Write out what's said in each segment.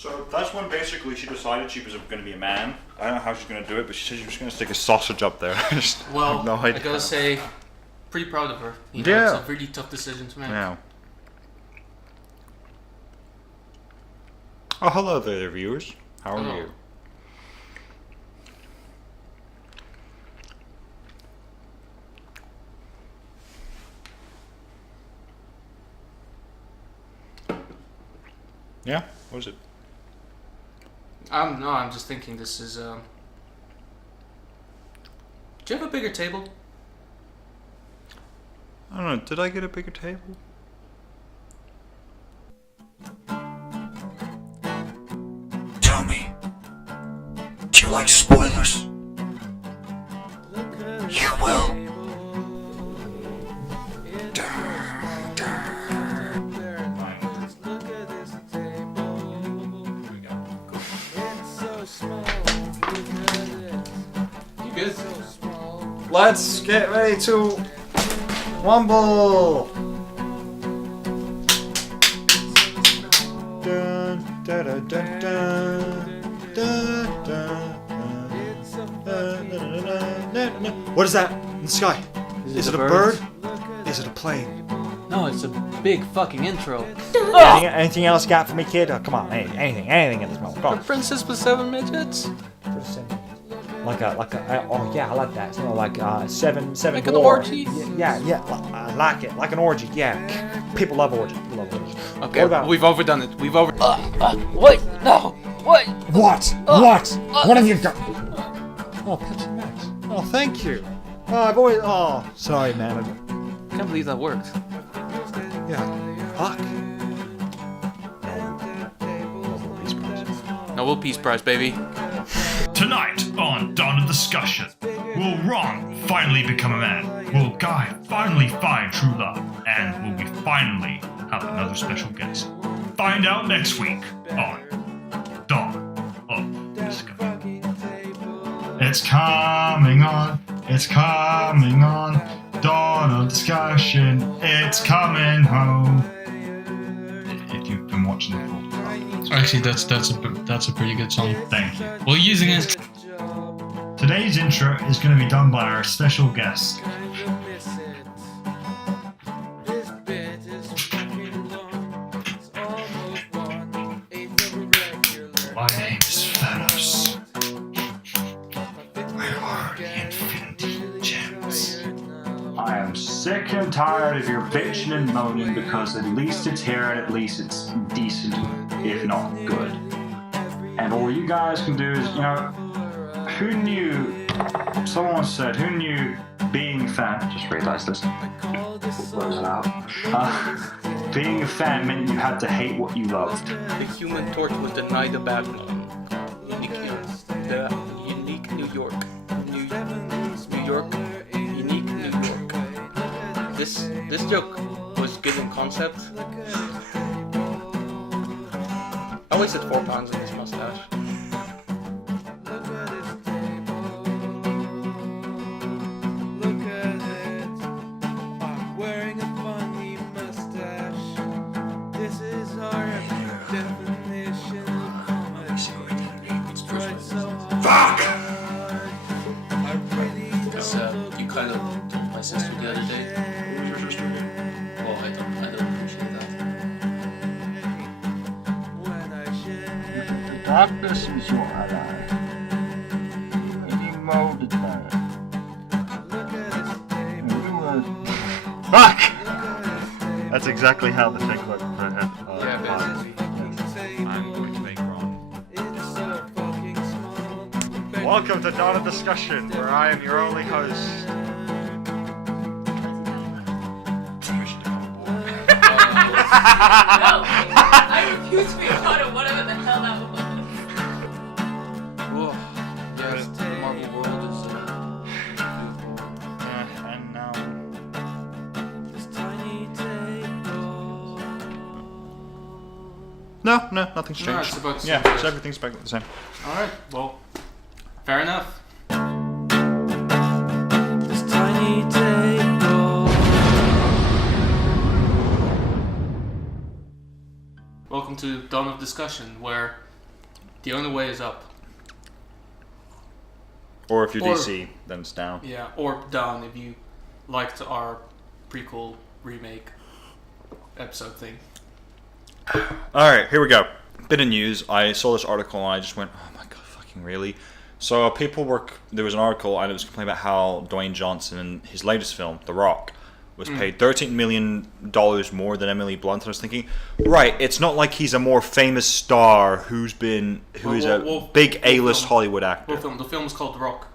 So that's when basically she decided she was going to be a man. I don't know how she's going to do it, but she said she was going to stick a sausage up there. Well, no I gotta say, pretty proud of her. You know, Yeah. It's a really tough decision to make. Yeah. Oh, hello there, viewers. How are Hello. you? Yeah? What is it? No, I'm just thinking this is, Do you have a bigger table? I don't know. Did I get a bigger table? Tell me, do you like spoilers? You will. You good? Let's get ready to wumble. Dun, da, da, dun, dun, dun, dun, What is that in the sky? Is it a bird? Is it a plane? No, it's a big fucking intro. Anything else got for me, kid? Oh, come on, anything at this moment. Come A princess with 7 midgets? on. Like a, oh yeah, I like that. You know, like seven Like an more. orgy? Yeah, I like it. Like an orgy, yeah. People love orgy. Okay, What about- we've overdone it. We've over. Wait, no! Wait! What? What have you done? Oh, Pepsi Max. Oh, thank you. Oh, I've always. Oh, sorry, man. I can't believe that worked. Yeah. Fuck. Nobel Peace Prize, baby. Tonight on Dawn of Discussion, will Ron finally become a man? Will Guy finally find true love? And will we finally have another special guest? Find out next week on Dawn of Discussion. It's coming on, Dawn of Discussion, it's coming home. If you've been watching the full. Actually, that's a pretty good song. Thank you. We're using it. Today's intro is going to be done by our special guest. My name is Thanos. Where are the Infinity Gems? I am sick and tired of your bitching and moaning because at least it's here and at least it's decent, if not good. And all you guys can do is, you know, who knew, someone said, who knew being a fan, just realized this, what was it out? Being a fan meant you had to hate what you loved. The Human Torch was denied the Batman. The unique New York. New York. Unique New York. This joke was good in concept. I wasted £4 on this mustache. Because you kind of took my sister the other day. Who was your sister? Well, I don't appreciate that. The darkness is your ally. Any mode there. Fuck! That's exactly how the thing looked. Yeah, basically. I'm going to make Ron. Welcome to Dawn of Discussion, where I am your only host. No! I refuse to be a part of whatever the hell that was. Whoa. Yes, the Marvel world is And now. No, nothing's changed. No, it's about the same yeah, place. so everything's back the same. Alright, well, fair enough. Welcome to Dawn of Discussion, where The only way is up. Or if you're Or- DC, then it's down. Yeah, or down if you liked our prequel remake episode thing. Alright, here we go. Bit of news. I saw this article and I just went, oh my god, fucking really? So there was an article and it was complaining about how Dwayne Johnson in his latest film, The Rock, was paid $13 million more than Emily Blunt. And I was thinking, right, it's not like he's a more famous star who is a big A-list Hollywood actor. What film? The film is called The Rock.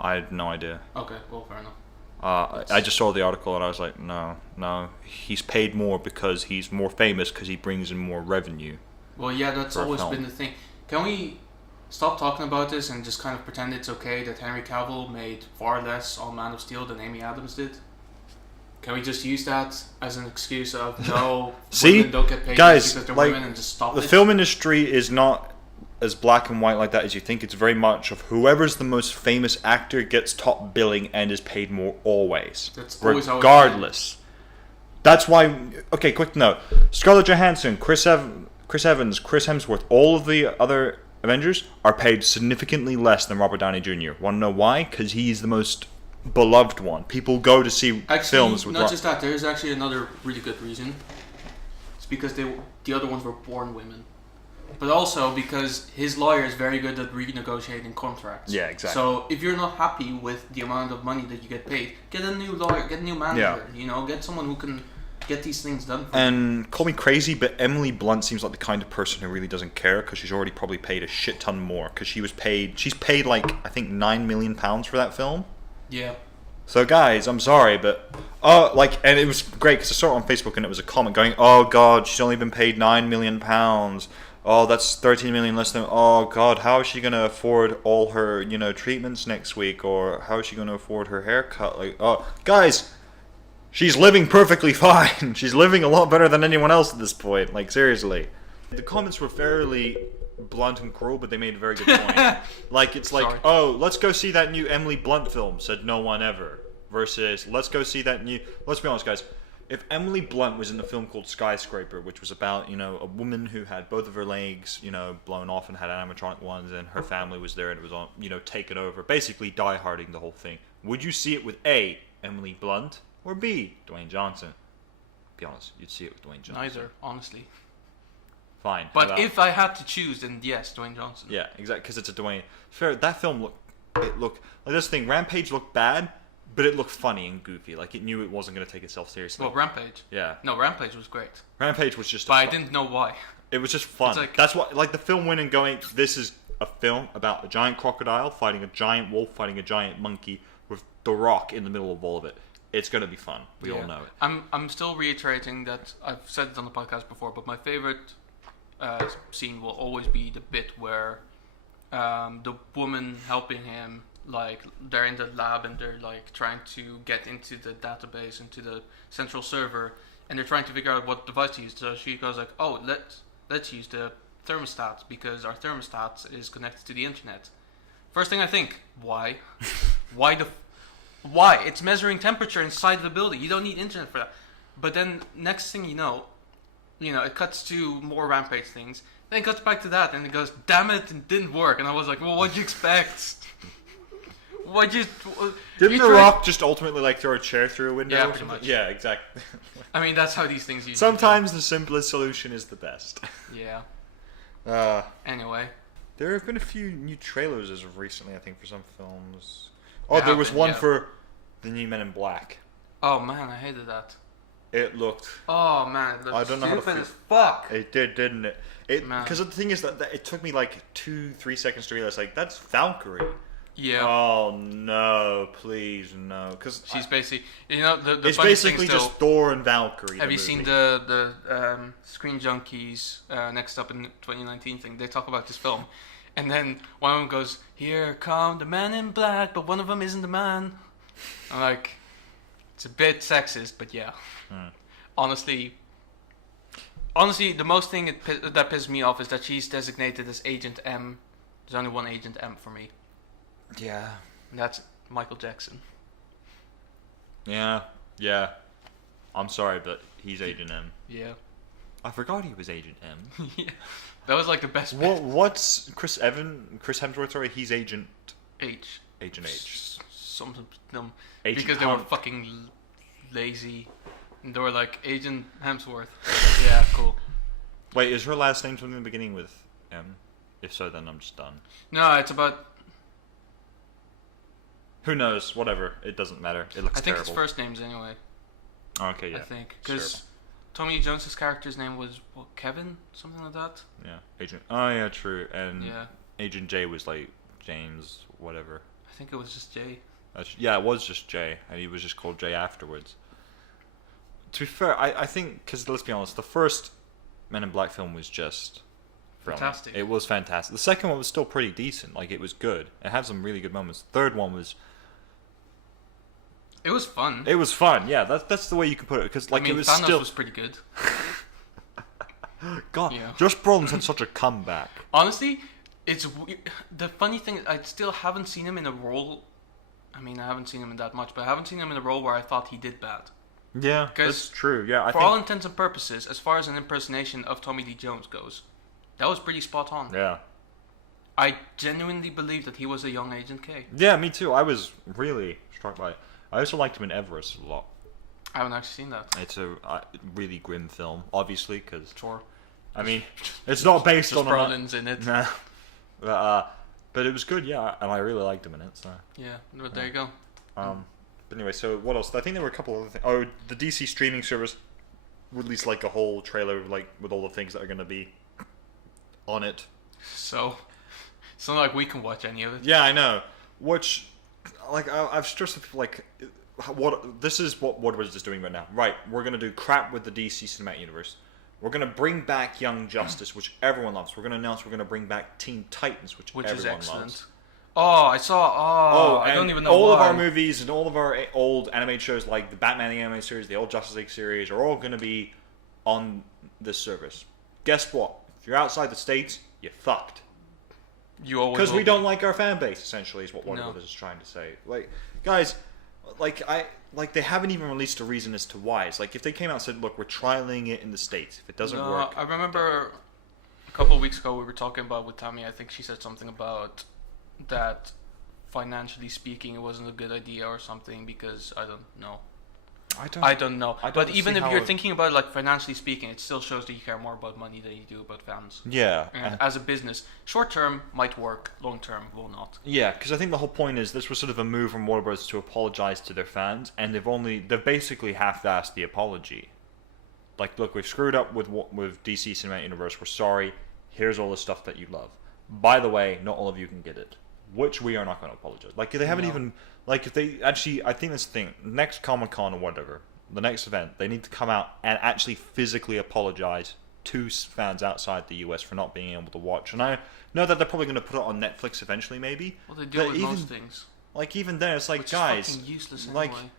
I had no idea. Okay, well, fair enough. I just saw the article and I was like, no, he's paid more because he's more famous because he brings in more revenue. Well, yeah, that's For a always film. been the thing. Can we stop talking about this and just kind of pretend it's okay that Henry Cavill made far less on Man of Steel than Amy Adams did? Can we just use that as an excuse of no, See? women don't get paid Guys, because they're like, women and just stop The it? film industry is not as black and white like that as you think. It's very much of whoever's the most famous actor gets top billing and is paid more always. That's always how it's regardless. That's why. Okay, quick note: Scarlett Johansson, Chris Evans, Chris Hemsworth, all of the other Avengers are paid significantly less than Robert Downey Jr. Want to know why? Because he's the most beloved one. People go to see films with. Not just that. There is actually another really good reason. It's because the other ones were born women, but also because his lawyer is very good at renegotiating contracts. Yeah, exactly. So if you're not happy with the amount of money that you get paid, get a new lawyer, get a new manager. Yeah. You know, get someone who can get these things done. For And call me crazy, but Emily Blunt seems like the kind of person who really doesn't care because she's already probably paid a shit ton more because she's paid like I think £9 million for that film. Yeah. So guys, I'm sorry, but and it was great because I saw it on Facebook and it was a comment going, "Oh God, she's only been paid £9 million. Oh, that's 13 million less than. Oh God, how is she gonna afford all her treatments next week, or how is she gonna afford her haircut? Like, oh guys, she's living perfectly fine. She's living a lot better than anyone else at this point. Like seriously, the comments were fairly blunt and cruel, but they made a very good point. Like it's like, Sorry. oh, let's go see that new Emily Blunt film. Said no one ever. Versus, let's go see that new. Let's be honest, guys. If Emily Blunt was in a film called Skyscraper, which was about a woman who had both of her legs blown off and had animatronic ones, and her family was there and it was on taken over, basically die-harding the whole thing. Would you see it with A, Emily Blunt, or B, Dwayne Johnson? Be honest, you'd see it with Dwayne Johnson. Neither, honestly. Fine. how But about- if I had to choose, then yes, Dwayne Johnson. Yeah, exactly, because it's a Dwayne. Fair. That film looked like this thing. Rampage looked bad, but it looked funny and goofy. Like it knew it wasn't going to take itself seriously. Well, Rampage. Yeah. No, Rampage was great, Rampage was just. but I didn't know why. It was just fun. It's like- That's what, like the film went and going. This is a film about a giant crocodile fighting a giant wolf fighting a giant monkey with The Rock in the middle of all of it. It's going to be fun. We all know it. I'm still reiterating that I've said it on the podcast before, but my favorite scene will always be the bit where the woman helping him, like they're in the lab and they're like trying to get into the database, into the central server, and they're trying to figure out what device to use. So she goes like, "Oh, let's use the thermostat because our thermostat is connected to the internet." First thing I think, why? Why? It's measuring temperature inside the building. You don't need internet for that. But then next thing you know, it cuts to more Rampage things. Then it cuts back to that, and it goes, "Damn it, it didn't work." And I was like, "Well, what'd you expect? Why'd you?" Didn't you The tried- Rock just ultimately like throw a chair through a window? Yeah, or pretty something? much. Yeah, exactly. I mean, that's how these things usually. Sometimes the simplest solution is the best. Go. Yeah. Anyway. There have been a few new trailers as of recently, I think, for some films. Oh, There there have was been, one yeah. for the new Men in Black. Oh man, I hated that. It looked. Oh man, it looked I don't know how to stupid feel- as fuck. It did, didn't it? Man. Because the thing is that it took me like 2-3 seconds to realize, like, that's Valkyrie. Yeah. Oh no, please no, because She's basically, the it's funny basically thing still, just Thor and Valkyrie. Have the you seen movie. the Screen Junkies Next Up in 2019 thing? They talk about this film, and then one of them goes, "Here come the men in black, but one of them isn't the man." I'm like, it's a bit sexist, but yeah. Honestly, the most thing that pisses me off is that she's designated as Agent M. There's only one Agent M for me, Yeah, and that's Michael Jackson. yeah. I'm sorry, but he's Agent M. Yeah. I forgot he was Agent M. Yeah, that was like the best bit. What's Chris Hemsworth? Sorry, he's Agent H. Agent H. Something dumb. Agent Because they were Hunt. fucking lazy. And they were like, Agent Hemsworth. Yeah, cool. Wait, is her last name something in the beginning with M? If so, then I'm just done. No, it's about. Who knows? Whatever. It doesn't matter. It looks I think terrible. it's first names anyway. Okay, yeah. I think. Sure. Because Tommy Lee Jones's character's name was, what, Kevin? Something like that? Yeah, Agent. Oh yeah, true. And Yeah. Agent J was like James, whatever. I think it was just Jay. Yeah, it was just J, and he was just called J afterwards. To be fair, I think, because let's be honest, the first Men in Black film was just brilliant. Fantastic. It was fantastic. The second one was still pretty decent. Like, it was good. It had some really good moments. The third one was... It was fun. It was fun, yeah. That's the way you can put it. Because, like, I mean, it was Thanos still... was pretty good. God, Yeah. Josh Brolin's had such a comeback. Honestly, it's the funny thing. I still haven't seen him in a role. I mean, I haven't seen him in that much, but I haven't seen him in a role where I thought he did bad. Yeah, 'Cause that's true. Yeah, I For think... all intents and purposes, as far as an impersonation of Tommy Lee Jones goes, that was pretty spot on. Yeah. I genuinely believe that he was a young Agent K. Yeah, me too. I was really struck by it. I also liked him in Everest a lot. I haven't actually seen that. It's a really grim film, obviously, because... Sure. I mean, it's not based Just on... Brolin's in it. Nah. But it was good, yeah, and I really liked him in it, so... Yeah, but there you go. But anyway, so what else? I think there were a couple other things. Oh, the DC streaming service released like a whole trailer, like with all the things that are going to be on it. So, it's not like we can watch any of it. Yeah, I know. Which, like, I've stressed to people, like, this is what Warner Bros. Is doing right now. Right, we're going to do crap with the DC Cinematic Universe. We're going to bring back Young Justice, which everyone loves. We're going to announce we're going to bring back Teen Titans, which Which everyone is excellent. loves. Oh, I saw. Oh, I and don't even know all why. of our movies and all of our old animated shows, like the Batman the Animated Series, the old Justice League series, are all going to be on this service. Guess what? If you're outside the States, you're fucked. You always Because will we be. don't like our fan base, essentially, is what Warner No. Brothers is trying to say. Like, guys, they haven't even released a reason as to why. It's like, if they came out and said, look, we're trialing it in the States. If it doesn't No, work... I remember a couple of weeks ago we were talking about with Tammy. I think she said something about that financially speaking it wasn't a good idea or something because I don't know. I don't know. I don't But even see if how you're it- thinking about it, like financially speaking, it still shows that you care more about money than you do about fans. Yeah. And as a business, short term might work, long term will not. Yeah, because I think the whole point is this was sort of a move from Warner Bros. To apologize to their fans, and they've basically half-assed the apology. Like, look, we've screwed up with DC Cinematic Universe. We're sorry. Here's all the stuff that you love. By the way, not all of you can get it, which we are not going to apologize. Like, they haven't No. even if they actually, I think that's the thing. Next Comic-Con or whatever, the next event, they need to come out and actually physically apologize to fans outside the US for not being able to watch. And I know that they're probably going to put it on Netflix eventually, maybe. Well, they do But with even- most things. Like, even then, it's like, Which guys, is fucking useless like, anyway.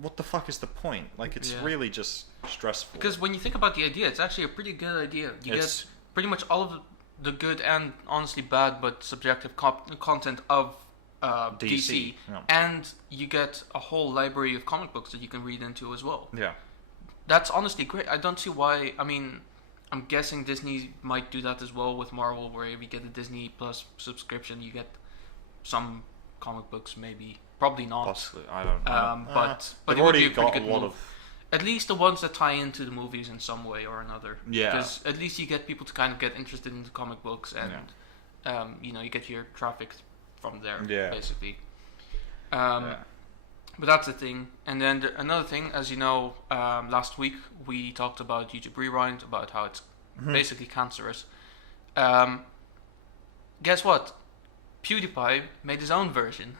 what the fuck is the point? Like, it's Yeah. really just stressful. Because when you think about the idea, it's actually a pretty good idea. You It's- get pretty much all of the good and honestly bad but subjective content of DC, yeah. and you get a whole library of comic books that you can read into as well. Yeah. That's honestly great. I don't see why. I mean, I'm guessing Disney might do that as well with Marvel, where if you get a Disney Plus subscription, you get some comic books, maybe. Probably not. Possibly. I don't know. But they've it would be already a pretty got a good lot move. of... At least the ones that tie into the movies in some way or another. Yeah. Because at least you get people to kind of get interested in the comic books, and you get your traffic from there, Yeah. basically. Yeah. But that's the thing. And then another thing, as you know, last week we talked about YouTube Rewind, about how it's basically cancerous. Guess what? PewDiePie made his own version.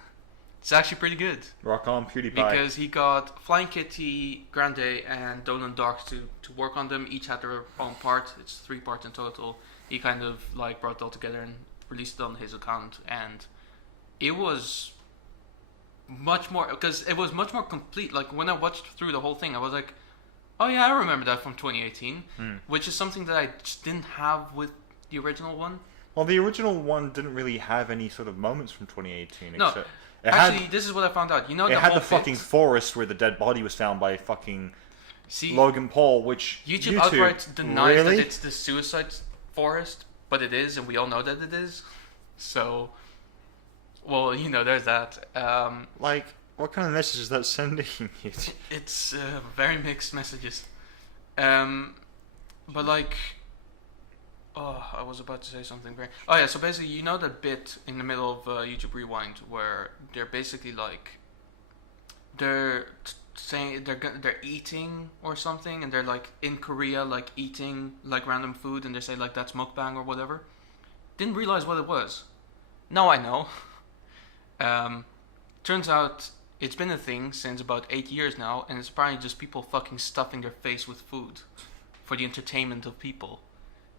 It's actually pretty good. Rock on, PewDiePie. Because he got Flying Kitty, Grande, and Dolan Dark to work on them. Each had their own part. It's 3 parts in total. He kind of like brought it all together and released it on his account. And it was much more, because it was much more complete. Like when I watched through the whole thing, I was like, oh yeah, I remember that from 2018. Which is something that I just didn't have with the original one. Well, the original one didn't really have any sort of moments from 2018. No, except actually, this is what I found out. You know, it the had whole the fucking bit- forest where the dead body was found by fucking See, Logan Paul, which YouTube outright denies really? that it's the suicide forest, but it is, and we all know that it is. So, well, you know, there's that. Like, what kind of message is that sending you? It's very mixed messages. But like, oh, I was about to say something very. Oh yeah, so basically, you know that bit in the middle of YouTube Rewind where they're basically like, saying they're eating or something, and they're like in Korea, like eating like random food, and they say like that's mukbang or whatever. Didn't realize what it was. Now I know. Turns out it's been a thing since about 8 years now, and it's apparently just people fucking stuffing their face with food for the entertainment of people.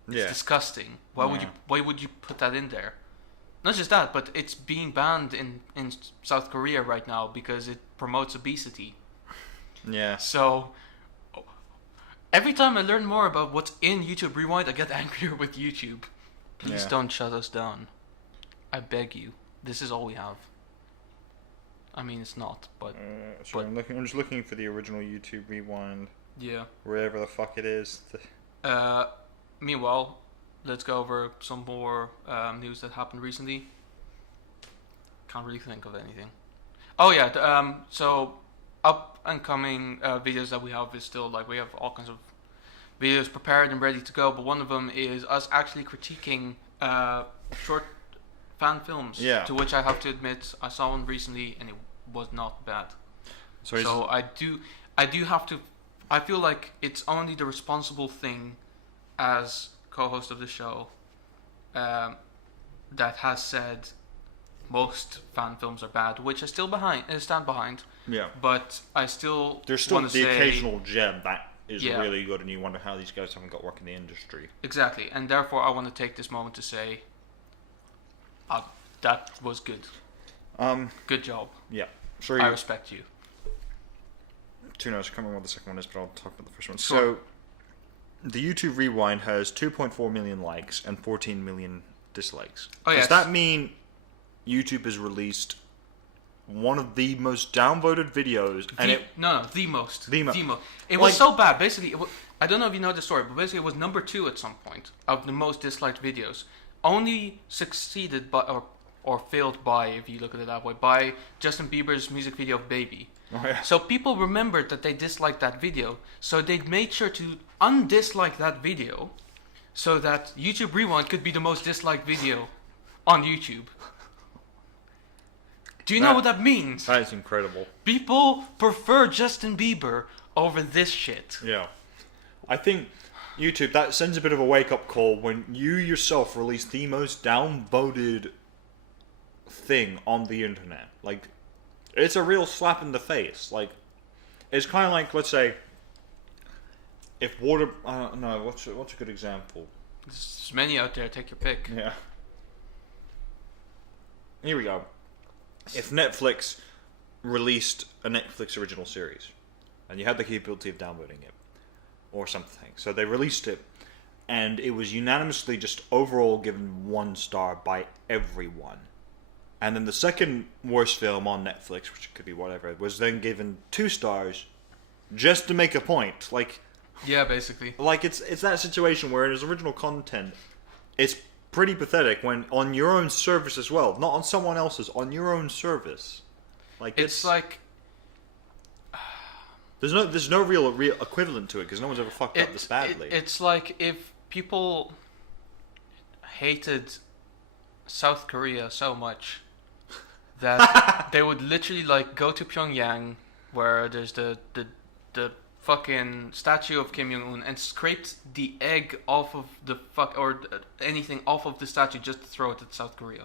It's Yeah. disgusting. Why would you put that in there? Not just that, but it's being banned in South Korea right now because it promotes obesity. Yeah. So every time I learn more about what's in YouTube Rewind, I get angrier with YouTube. Please Yeah. don't shut us down. I beg you. This is all we have. I mean, it's not, but Sorry, I'm just looking for the original YouTube Rewind, yeah. wherever the fuck it is. Meanwhile, let's go over some more news that happened recently. Can't really think of anything. Oh yeah, so up and coming videos that we have is still like we have all kinds of videos prepared and ready to go, but one of them is us actually critiquing short fan films. Yeah. To which I have to admit, I saw one recently and it was not bad. So I do have to. I feel like it's only the responsible thing, as co-host of the show, that has said most fan films are bad, which I still stand behind. Yeah. But I still There's still wanna the say, occasional gem that is Yeah. really good, and you wonder how these guys haven't got work in the industry. Exactly, and therefore I want to take this moment to say, that was good. Good job. Yeah. Sure. I respect you. Two notes. I can't remember what the second one is, but I'll talk about the first one. Sure. So, the YouTube Rewind has 2.4 million likes and 14 million dislikes. Oh, Does yes. that mean YouTube has released one of the most downvoted videos? The most. The most. It was Like- so bad. Basically, I don't know if you know the story, but basically it was number 2 at some point of the most disliked videos. Only succeeded by, or failed by, if you look at it that way, by Justin Bieber's music video of Baby. Oh, yeah. So people remembered that they disliked that video, so they made sure to undislike that video so that YouTube Rewind could be the most disliked video on YouTube. Do you know what that means? That is incredible. People prefer Justin Bieber over this shit. Yeah. I think YouTube, that sends a bit of a wake-up call when you yourself release the most downvoted thing on the internet. Like, it's a real slap in the face. Like, it's kind of like, let's say, if water... I don't know, what's a good example? There's many out there, take your pick. Yeah. Here we go. If Netflix released a Netflix original series, and you had the capability of downloading it, or something, so they released it, and it was unanimously just overall given 1 star by everyone. And then the second worst film on Netflix, which could be whatever, was then given 2 stars, just to make a point. Like, Yeah, basically. it's that situation where it is original content. It's pretty pathetic when on your own service as well, not on someone else's, on your own service. Like It's like there's no real equivalent to it because no one's ever fucked up this badly. It's like if people hated South Korea so much that they would literally like go to Pyongyang where there's the fucking statue of Kim Jong Un and scraped the egg off of the anything off of the statue just to throw it at South Korea.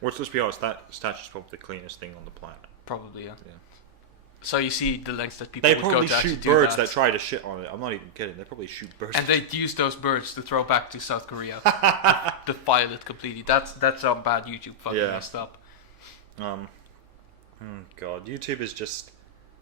Let's be honest, that statue's probably the cleanest thing on the planet. Probably, yeah. Yeah. So you see the lengths that people They would go probably to actually shoot do birds that. that try to shit on it. I'm not even kidding. They probably shoot birds. And they use those birds to throw back to South Korea. Defile it completely. That's how bad YouTube fucking Yeah. messed up. God, YouTube is just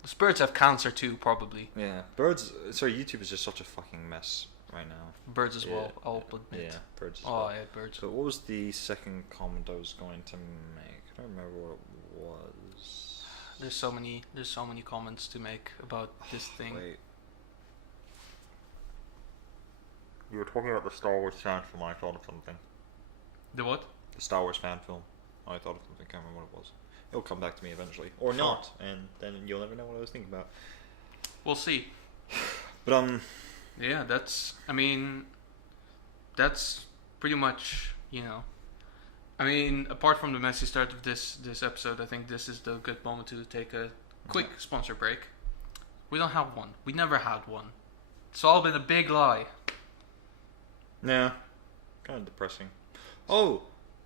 Those birds have cancer too, probably. YouTube is just such a fucking mess right now. Birds as well, Yeah. I'll admit. Yeah, birds as Oh, well. I hate birds. So what was the second comment I was going to make? I don't remember what it was. there's so many comments to make about this thing. Wait. You were talking about the Star Wars fan film. I thought of something. The what? The Star Wars fan film. I thought of something. I can't remember what it was. It'll come back to me eventually, or not, and then you'll never know what I was thinking about. We'll see. But Yeah, that's pretty much, you know. I mean, apart from the messy start of this episode, I think this is the good moment to take a quick sponsor break. We don't have one. We never had one. It's all been a big lie. yeah, kind of depressing. Oh,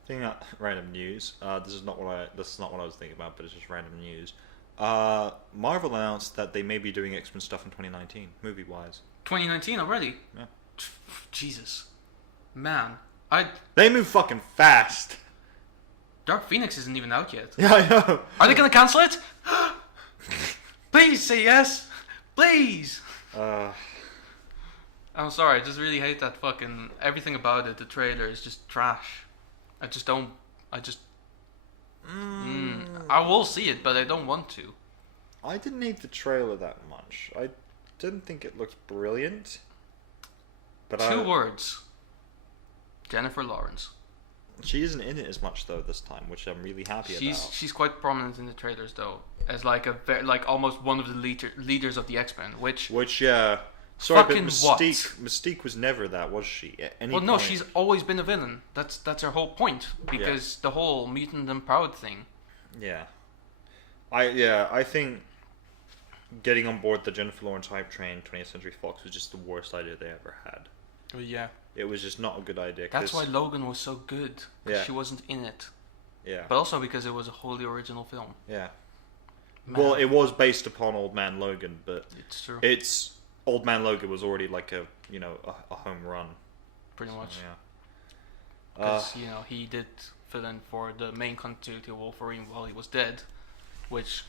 thing that random news. This is not what I was thinking about, but it's just random news. Marvel announced that they may be doing X-Men stuff in 2019, movie-wise. 2019 already? Yeah. Jesus. Man. They move fucking fast. Dark Phoenix isn't even out yet. Yeah, I know. Are they gonna cancel it? Please say yes. Please. I'm sorry, I just really hate that fucking everything about it. The trailer is just trash. I will see it, but I don't want to. I didn't hate the trailer that much. I didn't think it looked brilliant. But Two words. Jennifer Lawrence. She isn't in it as much though this time, which I'm really happy about. She's quite prominent in the trailers though, as like almost one of the leaders of the X-Men, which yeah. Sorry, but fucking what? Mystique was never that, was she? At any well, no, point? she's always been a villain. That's her whole point, because the whole mutant and proud thing. Yeah. I think getting on board the Jennifer Lawrence hype train, 20th Century Fox, was just the worst idea they ever had. Oh yeah. It was just not a good idea. That's why Logan was so good. 'Cause she wasn't in it. Yeah. But also because it was a wholly original film. Yeah. Man. Well, it was based upon Old Man Logan, but It's true. Old Man Logan was already like a home run. Pretty much. Yeah. Because he did fill in for the main continuity of Wolverine while he was dead, which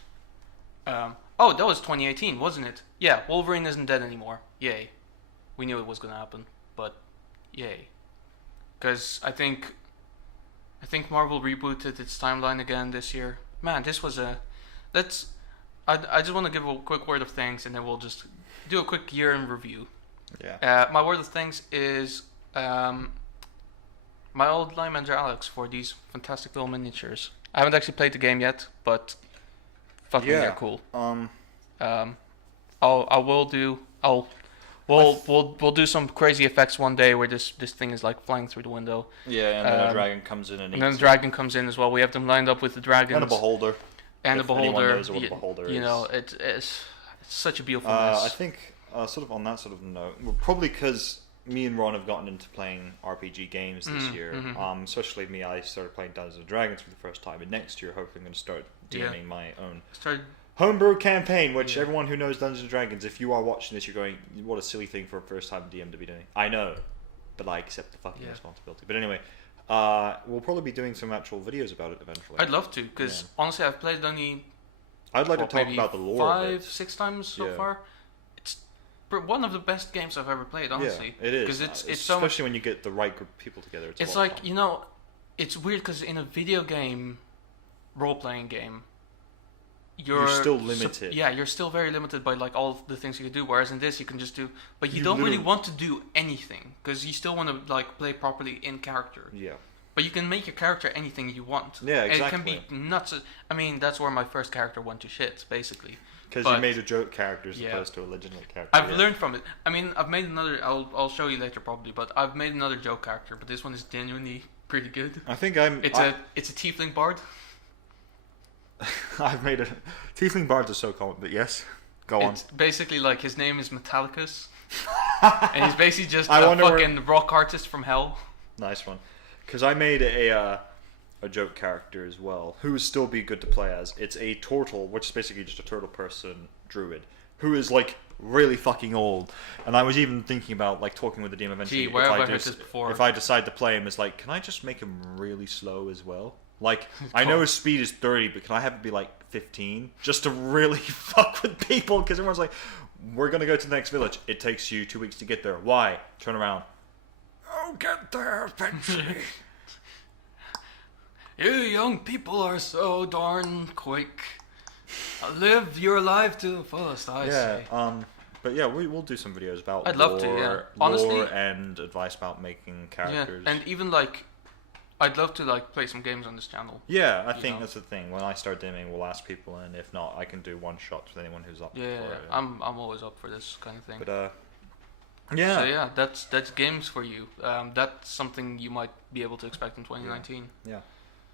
that was 2018, wasn't it? Yeah, Wolverine isn't dead anymore. Yay. We knew it was gonna happen, but yay. Because I think Marvel rebooted its timeline again this year. Man, this was I just want to give a quick word of thanks, and then we'll just do a quick year in review. Yeah. My word of thanks is my old line manager Alex for these fantastic little miniatures. I haven't actually played the game yet, but fucking they're cool. We'll do some crazy effects one day where this thing is like flying through the window. Yeah, and then a dragon comes in and then the dragon comes in as well. We have them lined up with the dragons and a beholder. And if the beholder. Anyone knows what a beholder is. It's such a beautiful mess. I think sort of on that sort of note, probably because me and Ron have gotten into playing RPG games this year. Especially me, I started playing Dungeons and Dragons for the first time, and next year hopefully I'm going to start DMing my own homebrew campaign. Which everyone who knows Dungeons and Dragons, if you are watching this, you're going, "What a silly thing for a first time DM to be doing." I know, but I accept the fucking responsibility. But anyway, we'll probably be doing some actual videos about it eventually. I'd love to, because honestly, I've played only. I'd like to talk about the lore. 5-6 times so far. It's one of the best games I've ever played, honestly. Yeah, it is. Because it's especially when you get the right group of people together. It's like it's weird because in a video game, role-playing game, you're still limited. You're still very limited by like all the things you can do. Whereas in this, you can just do, but you don't really want to do anything because you still want to like play properly in character. Yeah. But you can make your character anything you want. Yeah, exactly. And it can be nuts. I mean, that's where my first character went to shit, basically. Because you made a joke character as opposed to a legitimate character. I've learned from it. I mean, I've made another. I'll show you later probably, but I've made another joke character. But this one is genuinely pretty good. I think It's a tiefling bard. I've made a tiefling bards are so common, but yes, go on. It's basically like his name is Metallicus, and he's basically just a fucking rock artist from hell. Nice one. Because I made a joke character as well, who would still be good to play as. It's a turtle, which is basically just a turtle person druid, who is like really fucking old. And I was even thinking about like talking with the DM eventually. Gee, where have I heard this before? If I decide to play him, it's like, can I just make him really slow as well? Like, I know his speed is 30, but can I have it be like 15? Just to really fuck with people, because everyone's like, we're going to go to the next village. It takes you 2 weeks to get there. Why? Turn around. I'll get there eventually. You young people are so darn quick. Live your life to the fullest, I say. But yeah, we'll do some videos about I'd love to, yeah. lore Honestly- and advice about making characters. Yeah, and even like, I'd love to like play some games on this channel. Yeah, I You think know. that's the thing. When I start DMing, we'll ask people, and if not, I can do one shots with anyone who's up Yeah, for it. I'm always up for this kind of thing. But yeah. So yeah, that's games for you. That's something you might be able to expect in 2019.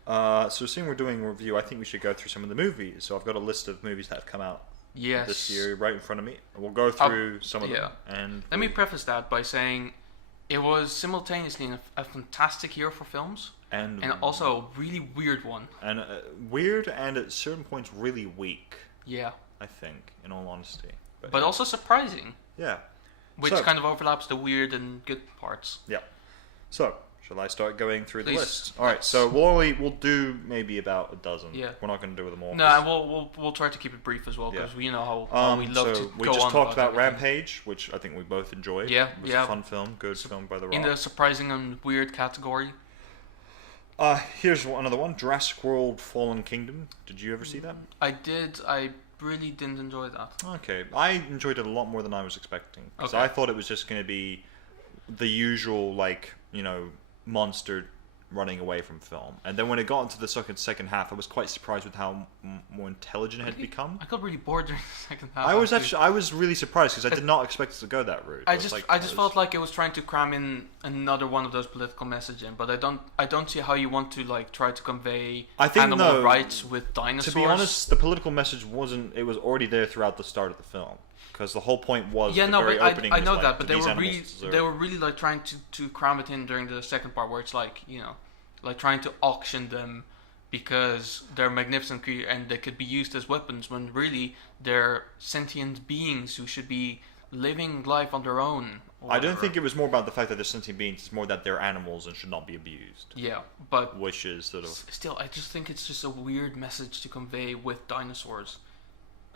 So seeing we're doing a review, I think we should go through some of the movies. So I've got a list of movies that have come out Yes. this year right in front of me. We'll go through some of them. And Let me preface that by saying it was simultaneously a fantastic year for films and also a really weird one. and weird and at certain points really weak. Yeah. I think, in all honesty. But also surprising, yeah. which So- kind of overlaps the weird and good parts. Yeah. So, shall I start going through Please. the list? All right. So we'll do maybe about a dozen. Yeah. We're not going to do them all. No, and we'll try to keep it brief as well because Yeah. we know how we love so to we go just on talked about everything. Rampage, which I think we both enjoyed. Yeah, It was yeah. a fun film, good film by The Rock. In the surprising and weird category. Here's another one, Jurassic World: Fallen Kingdom. Did you ever see that? I did. I really didn't enjoy that. Okay, I enjoyed it a lot more than I was expecting because Okay. I thought it was just going to be the usual, like, monster running away from film. And then when it got into the second half, I was quite surprised with how more intelligent it had become. I got really bored during the second half. I was really surprised because I did not expect it to go that route. I was just like, I just felt like it was trying to cram in another one of those political messaging, but I don't see how you want to like try to convey I think, animal no, rights with dinosaurs. to be honest, the political message wasn't. It was already there throughout the start of the film because the whole point was. yeah, the no, very but opening I was know like, that, but "Do these they animals deserve-" were really like trying to cram it in during the second part where it's like like trying to auction them because they're magnificent creatures and they could be used as weapons when really they're sentient beings who should be living life on their own. or I don't whatever. think it was more about the fact that they're sentient beings. It's more that they're animals and should not be abused. Yeah, but Which is sort of. still, I just think it's just a weird message to convey with dinosaurs.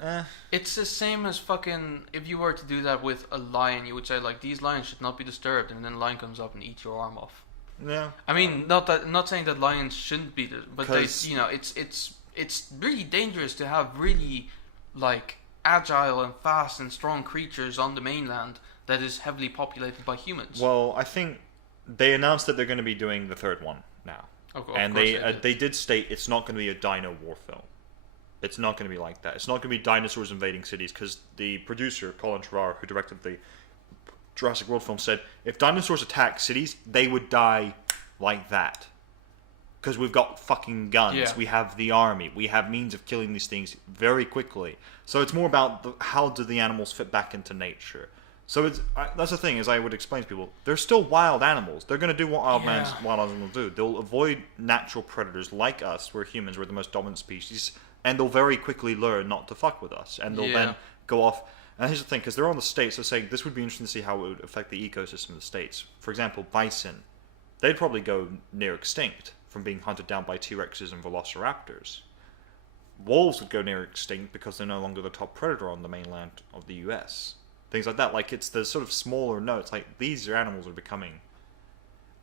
Eh. It's the same as fucking if you were to do that with a lion, you would say like these lions should not be disturbed, and then a lion comes up and eats your arm off. Yeah. I mean, not saying that lions shouldn't be, but they, 'Cause- it's really dangerous to have really like agile and fast and strong creatures on the mainland that is heavily populated by humans. Well, I think they announced that they're going to be doing the third one now, Of and course they did state it's not going to be a dino war film. It's not going to be like that. It's not going to be dinosaurs invading cities because the producer Colin Trevorrow, who directed the Jurassic World film, said if dinosaurs attack cities, they would die like that. Because we've got fucking guns, Yeah. we have the army, we have means of killing these things very quickly. So it's more about how do the animals fit back into nature. So that's the thing, as I would explain to people, they're still wild animals. They're going to do what wild animals do. They'll avoid natural predators like us, we're humans, we're the most dominant species, and they'll very quickly learn not to fuck with us. And they'll then go off. And here's the thing, because they're on the States, they're saying this would be interesting to see how it would affect the ecosystem of the States. For example, bison. They'd probably go near extinct from being hunted down by T-Rexes and Velociraptors. Wolves would go near extinct because they're no longer the top predator on the mainland of the US. Things like that. Like, it's the sort of smaller notes. Like, these are animals are becoming.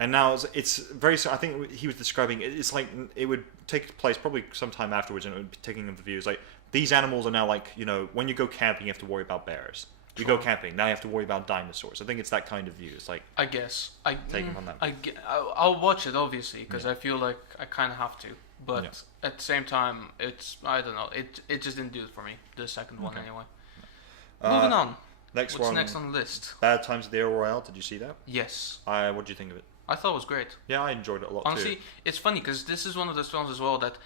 And now it's very. I think he was describing it's like it would take place probably sometime afterwards, and it would be taking of the views like these animals are now like when you go camping, you have to worry about bears. You go camping, now you have to worry about dinosaurs. I think it's that kind of view. It's like I guess take him on that. I'll watch it obviously because I feel like I kind of have to, but at the same time, I don't know. It just didn't do it for me. The second one anyway. Moving on. What's next on the list? Bad Times at the El Royale. Did you see that? Yes. What did you think of it? I thought it was great. Yeah, I enjoyed it a lot Honestly, too. it's funny because this is one of those films as well that,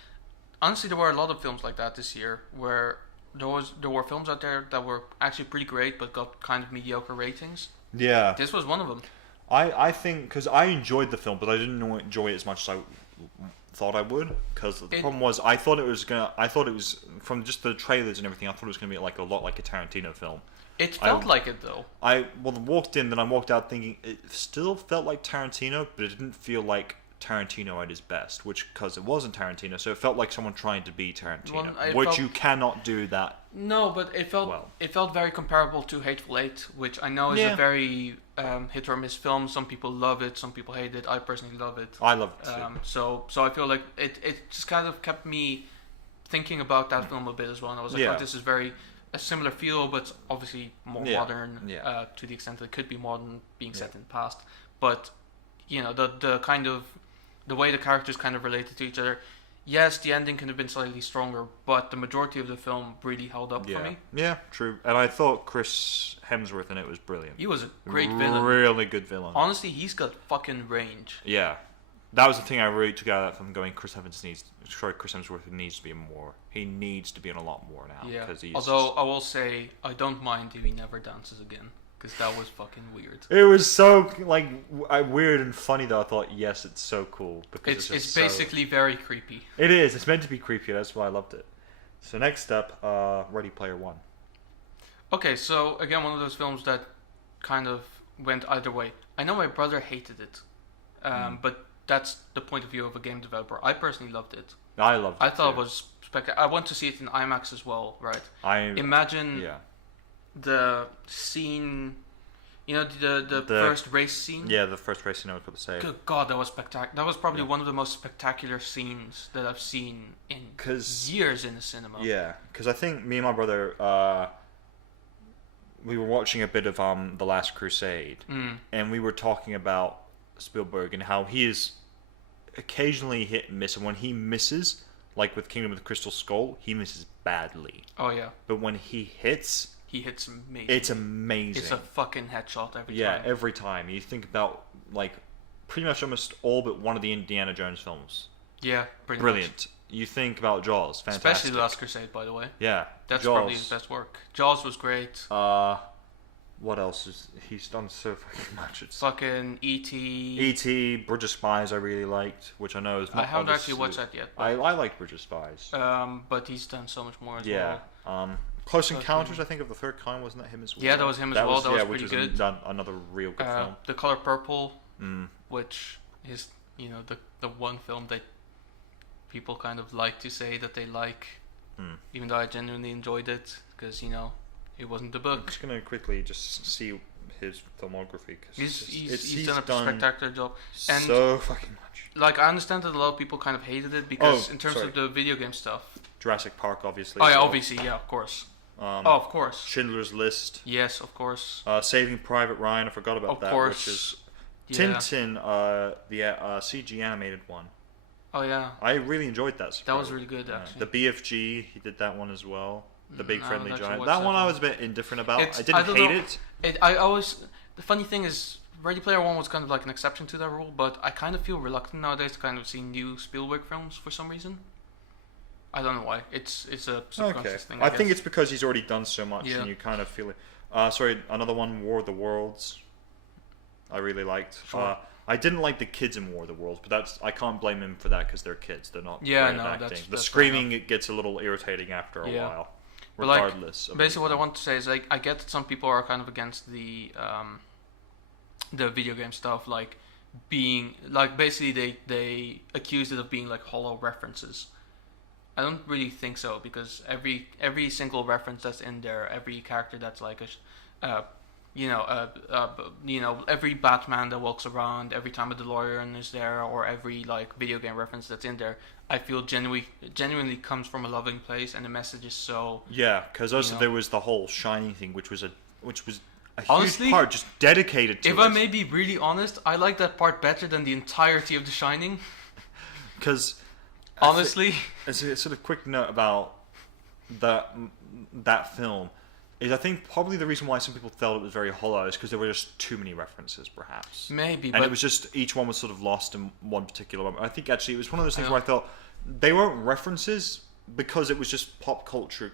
honestly, there were a lot of films like that this year where there were films out there that were actually pretty great but got kind of mediocre ratings. Yeah. This was one of them. I think because I enjoyed the film, but I didn't enjoy it as much as I thought I would. Because the problem was, I thought it was from just the trailers and everything. I thought it was gonna be like a lot like a Tarantino film. It felt like it though. I walked in, then I walked out thinking it still felt like Tarantino, but it didn't feel like Tarantino at his best, because it wasn't Tarantino, so it felt like someone trying to be Tarantino, which you cannot do that. No, but it felt very comparable to Hateful Eight, which I know is a very hit or miss film. Some people love it, some people hate it. I personally love it. I love it too. So I feel like it just kind of kept me thinking about that film a bit as well, and I was like, Yeah. oh, this is very a similar feel, but obviously more Yeah. modern. Yeah. To the extent that it could be modern, being set in the past. But you know, the kind of the way the characters kind of related to each other. Yes, the ending could have been slightly stronger, but the majority of the film really held up for Yeah. me. Yeah, true. And I thought Chris Hemsworth in it was brilliant. He was a great villain. Really good villain. Honestly, he's got fucking range. Yeah. That was the thing I really took out of that film. Going, Chris Hemsworth needs to be more. He needs to be in a lot more now. Yeah. 'Cause he's Although I will say, I don't mind if he never dances again, because that was fucking weird. it was so like weird and funny though. I thought, yes, it's so cool because It's just basically very creepy. It is. It's meant to be creepy. That's why I loved it. So next up, Ready Player One. Okay, so again, one of those films that kind of went either way. I know my brother hated it, but that's the point of view of a game developer. I personally loved it. I loved it. I thought too. it was spectacular. I went to see it in IMAX as well, right? Imagine Yeah. the scene, you know, the first race scene. Yeah, the first race scene I was about to say. Good God, that was spectacular. That was probably one of the most spectacular scenes that I've seen in 'Cause- years in the cinema. Yeah, because I think me and my brother, we were watching a bit of The Last Crusade, and we were talking about Spielberg and how he is occasionally hit and miss, and when he misses, like with Kingdom of the Crystal Skull, he misses badly. Oh yeah, But when he hits, he hits amazing. it's amazing. It's a fucking headshot every Yeah, time. every time. You think about like pretty much almost all but one of the Indiana Jones films. Yeah, pretty Brilliant. You think about Jaws, much. fantastic. Especially The Last Crusade, by the way. Yeah, That's Jaws. probably his best work. Jaws was great. What else is he's done so fucking much? It's Fucking E.T. E.T., Bridge of Spies I really liked, which I know is not I haven't actually obviously- watched that yet. I liked Bridge of Spies. But he's done so much more as Yeah. well. Close Encounters, I think, of the Third Kind, wasn't that him as well? Yeah, that was him as well. That was which pretty was good. Another real good film. The Color Purple, which is, you know, the one film that people kind of like to say that they like, even though I genuinely enjoyed it, because, you know, it wasn't the I'm book. just gonna quickly just see his filmography because He's done a spectacular job. And so fucking much. like, I understand that a lot of people kind of hated it because Oh, in terms sorry. of the video game stuff. Jurassic Park, obviously. Oh yeah, so, obviously, yeah, of course. Oh, of course. Schindler's List. Yes, of course. Saving Private Ryan. I forgot about Of that. course. Which is Yeah. Tintin, the CG animated one. Oh yeah. I really enjoyed that. That was surprisingly. really good, Yeah. actually. The BFG, he did that one as well. The Big I Friendly haven't actually Giant. watched That that one I one. was a bit indifferent about. It's- I didn't don't hate know. it. I always. The funny thing is, Ready Player One was kind of like an exception to that rule, but I kind of feel reluctant nowadays to kind of see new Spielberg films for some reason. I don't know why. It's a subconscious thing. I think guess. it's because he's already done so much, Yeah. and you kind of feel it. Sorry, another one, War of the Worlds. I really liked. Sure. I didn't like the kids in War of the Worlds, but I can't blame him for that because they're kids. They're not. Yeah, great at no, acting. that's the fair screaming it gets a little irritating after a Yeah. while. But, like, Regardless. of basically, what I anything. want to say is, like, I get that some people are kind of against the video game stuff, like being like basically they accuse it of being like hollow references. I don't really think so because every single reference that's in there, every character that's like every Batman that walks around, every time a DeLorean is there, or every like video game reference that's in there, I feel genuinely comes from a loving place, and the message is so. Yeah, because also know. there was the whole Shining thing, which was a Honestly, huge part just dedicated to If it. I may be really honest, I like that part better than the entirety of The Shining. Because Honestly, as a sort of quick note about that film is I think probably the reason why some people felt it was very hollow is because there were just too many references, perhaps. maybe, And but it was just each one was sort of lost in one particular moment. I think actually it was one of those things Yeah. where I thought they weren't references because it was just pop culture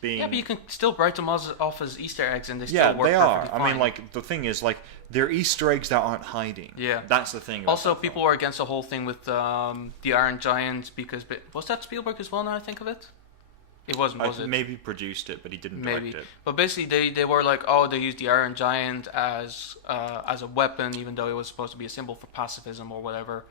being. yeah, but you can still write them off as Easter eggs, and they still Yeah, work they are. perfectly I mean, fine. like the thing is, like they're Easter eggs that aren't hiding. Yeah. that's the thing. about Also, that people film. were against the whole thing with the Iron Giant because was that Spielberg as well? Now I think of it, it wasn't, was it? Maybe produced it, but he didn't Maybe, direct it. but basically they were like, oh, they used the Iron Giant as a weapon, even though it was supposed to be a symbol for pacifism or whatever.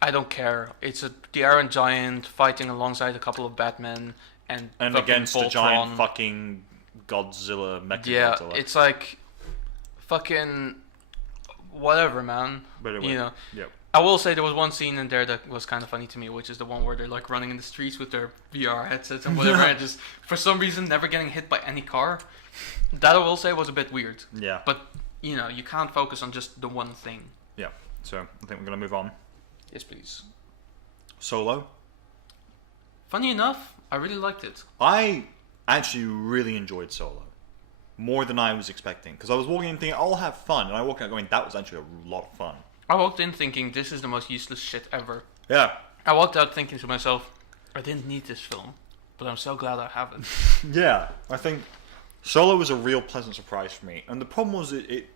I don't care. It's the Iron Giant fighting alongside a couple of Batmen and fucking against a giant Voltron. fucking Godzilla mecha Yeah, Godzilla. it's like fucking whatever, man. But anyway, You know, Yep. I will say there was one scene in there that was kind of funny to me, which is the one where they're like running in the streets with their VR headsets and whatever, and just for some reason never getting hit by any car. That I will say was a bit weird. Yeah. But you know, you can't focus on just the one thing. Yeah. So I think we're gonna move on. Yes, please. Solo. Funny enough, I really liked it. I actually really enjoyed Solo. More than I was expecting. Because I was walking in thinking, I'll have fun. And I walked out going, that was actually a lot of fun. I walked in thinking this is the most useless shit ever. Yeah. I walked out thinking to myself, I didn't need this film, but I'm so glad I have it. Yeah. I think Solo was a real pleasant surprise for me. And the problem was it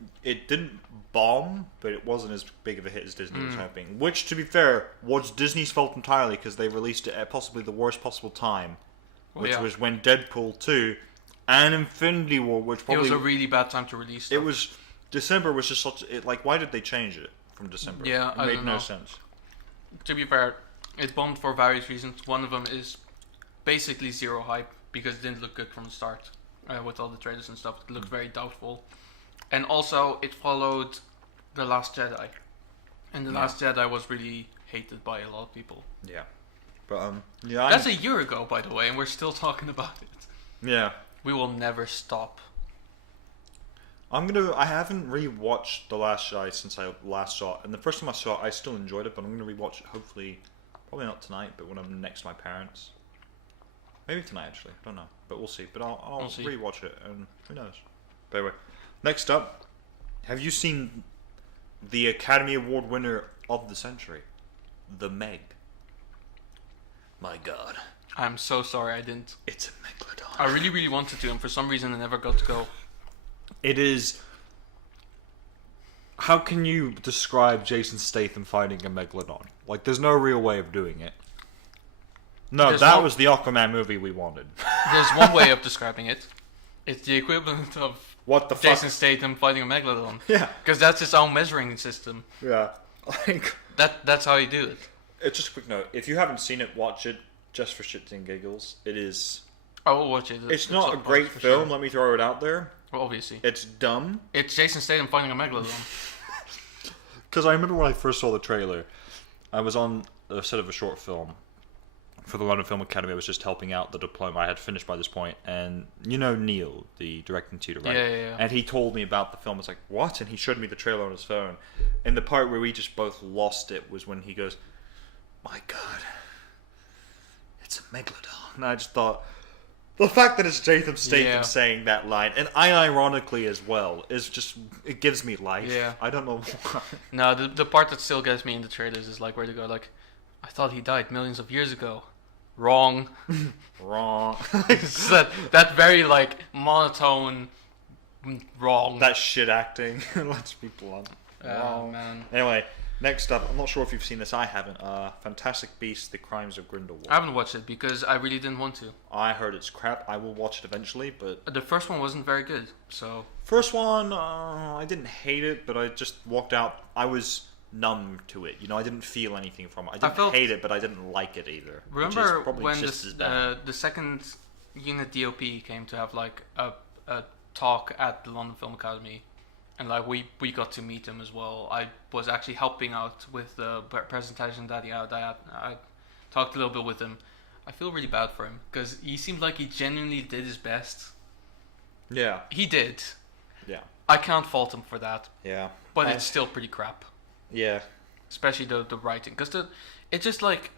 didn't bomb, but it wasn't as big of a hit as Disney was hoping. Which, to be fair, was Disney's fault entirely because they released it at possibly the worst possible time. Which was when Deadpool 2 and Infinity War, which probably... It was a really bad time to release stuff. It was... December was just such... why did they change it from December? Yeah, it I made don't no know. sense. To be fair, it bombed for various reasons. One of them is basically zero hype because it didn't look good from the start with all the trailers and stuff. It looked very doubtful. And also, it followed The Last Jedi. And The Last Jedi was really hated by a lot of people. Yeah. But, yeah... That's a year ago, by the way, and we're still talking about it. Yeah. We will never stop. I haven't rewatched The Last Jedi since I last saw it. And the first time I saw it, I still enjoyed it, but I'm going to rewatch it hopefully... Probably not tonight, but when I'm next to my parents. Maybe tonight, actually. I don't know. But we'll see. But I'll We'll see. rewatch it, and who knows. But anyway, next up, have you seen the Academy Award winner of the century? The Meg. My God. I'm so sorry I didn't. It's a megalodon. I really, really wanted to, and for some reason I never got to go. It is... How can you describe Jason Statham fighting a megalodon? Like, there's no real way of doing it. No, There's that one- was the Aquaman movie we wanted. There's one way of describing it. It's the equivalent of What the Jason fuck? Statham fighting a megalodon. Yeah. Because that's his own measuring system. Yeah. Like, That's how you do it. it's just a quick note. If you haven't seen it, watch it just for shits and giggles. It is... I will watch it. It's not a up great for film, sure. let me throw it out there. Well, obviously. It's dumb. It's Jason Statham fighting a megalodon. Because I remember when I first saw the trailer, I was on a set of a short film for the London Film Academy. I was just helping out the diploma. I had finished by this point, and you know Neil, the directing tutor, right? Yeah. And he told me about the film. I was like, what? And he showed me the trailer on his phone. And the part where we just both lost it was when he goes, my God, it's a megalodon. And I just thought, the fact that it's Jason Statham Yeah. saying that line, and ironically as well, is just, it gives me life. Yeah. I don't know why. No, the part that still gets me in the trailers is like where they go like, I thought he died millions of years ago. Wrong. Wrong. It's that very like monotone wrong. That shit acting. Let's be blunt. Oh man. Anyway, next up, I'm not sure if you've seen this. I haven't. Fantastic Beasts: The Crimes of Grindelwald. I haven't watched it because I really didn't want to. I heard it's crap. I will watch it eventually, but The first one wasn't very good, so first one, I didn't hate it, but I just walked out. I was numb to it. You know, I didn't feel anything from it. I didn't felt- hate it, but I didn't like it either. which is remember probably when just as bad. the second unit DOP came to have like a talk at the London Film Academy, and like we got to meet him as well. I was actually helping out with the presentation that he had. I talked a little bit with him. I feel really bad for him because he seemed like he genuinely did his best. Yeah. He did. Yeah. I can't fault him for that, Yeah. but I- it's still pretty crap. Yeah. Especially the writing, because it's just like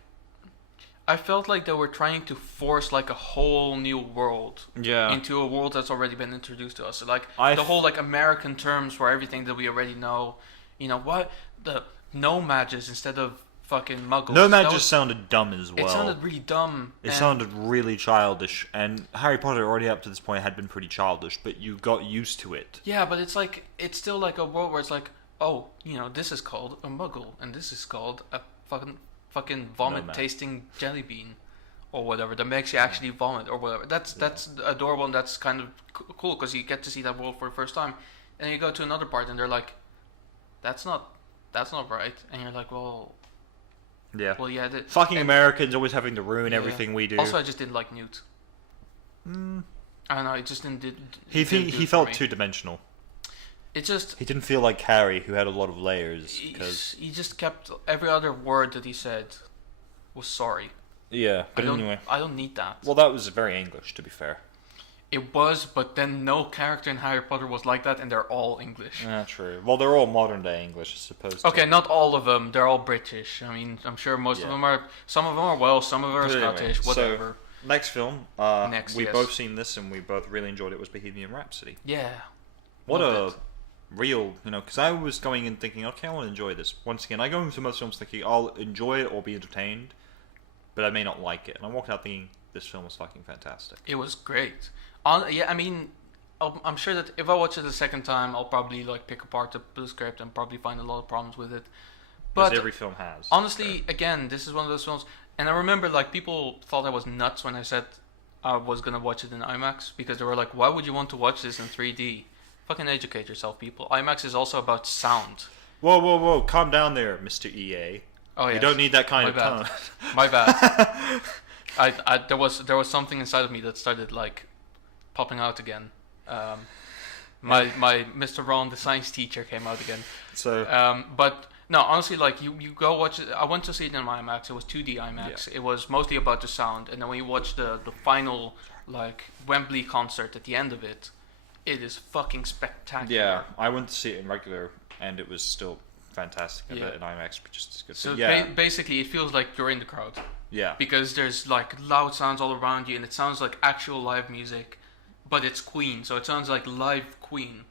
I felt like they were trying to force like a whole new world Yeah. into a world that's already been introduced to us. So, like I the f- whole like American terms for everything that we already know. You know what? The no mages instead of fucking muggles. No, that That just was- sounded dumb as well. It sounded really dumb. It and- sounded really childish, and Harry Potter already up to this point had been pretty childish, but you got used to it. Yeah, but it's like it's still like a world where it's like, oh, you know, this is called a muggle, and this is called a fucking vomit man. tasting jelly bean, or whatever that makes you actually vomit or whatever. That's adorable, and that's kind of cool because you get to see that world for the first time, and then you go to another part and they're like, that's not right, and you're like, well, Yeah. yeah, Fucking Americans always having to ruin yeah. everything we do. Also, I just didn't like Newt. I don't know, it just didn't. he didn't do it he for felt me. two-dimensional. It just He didn't feel like Harry, who had a lot of layers. Because he just kept every other word that he said was sorry. yeah, but I don't, anyway. I don't need that. Well, that was very English, to be fair. It was, but then no character in Harry Potter was like that, and they're all English. Yeah, true. Well, they're all modern day English, I suppose. Okay, not all of them. They're all British. I mean, I'm sure most of Yeah. them are. Some of them are Welsh, some of them are But anyway, Scottish. Whatever. So, next film. Next, we've yes. both seen this, and we both really enjoyed it. Was Bohemian Rhapsody. Yeah. What Loved a real, because I was going in thinking, okay, I want to enjoy this. Once again, I go into most films thinking I'll enjoy it or be entertained, but I may not like it. And I walked out thinking this film was fucking fantastic. It was great. Yeah, I mean, I'm sure that if I watch it a second time, I'll probably like pick apart the script and probably find a lot of problems with it. As But every film has. honestly, again, this is one of those films, and I remember like people thought I was nuts when I said I was gonna watch it in IMAX because they were like, "Why would you want to watch this in 3D?" Fucking educate yourself, people. IMAX is also about sound. Whoa, whoa, whoa! Calm down there, Mr. EA. Oh yeah. You don't need that kind My of bad. tone. My bad. There was something inside of me that started like popping out again. My Mr. Ron, the science teacher, came out again. So But no, honestly, like you go watch it. I went to see it in IMAX. It was 2D IMAX. Yeah. It was mostly about the sound, and then when you watch the final like Wembley concert at the end of it, it is fucking spectacular. yeah, I went to see it in regular, and it was still fantastic. I Yeah. bet in IMAX, but just as good. So But yeah, basically, it feels like you're in the crowd yeah, because there's like loud sounds all around you, and it sounds like actual live music, but it's Queen, so it sounds like live Queen,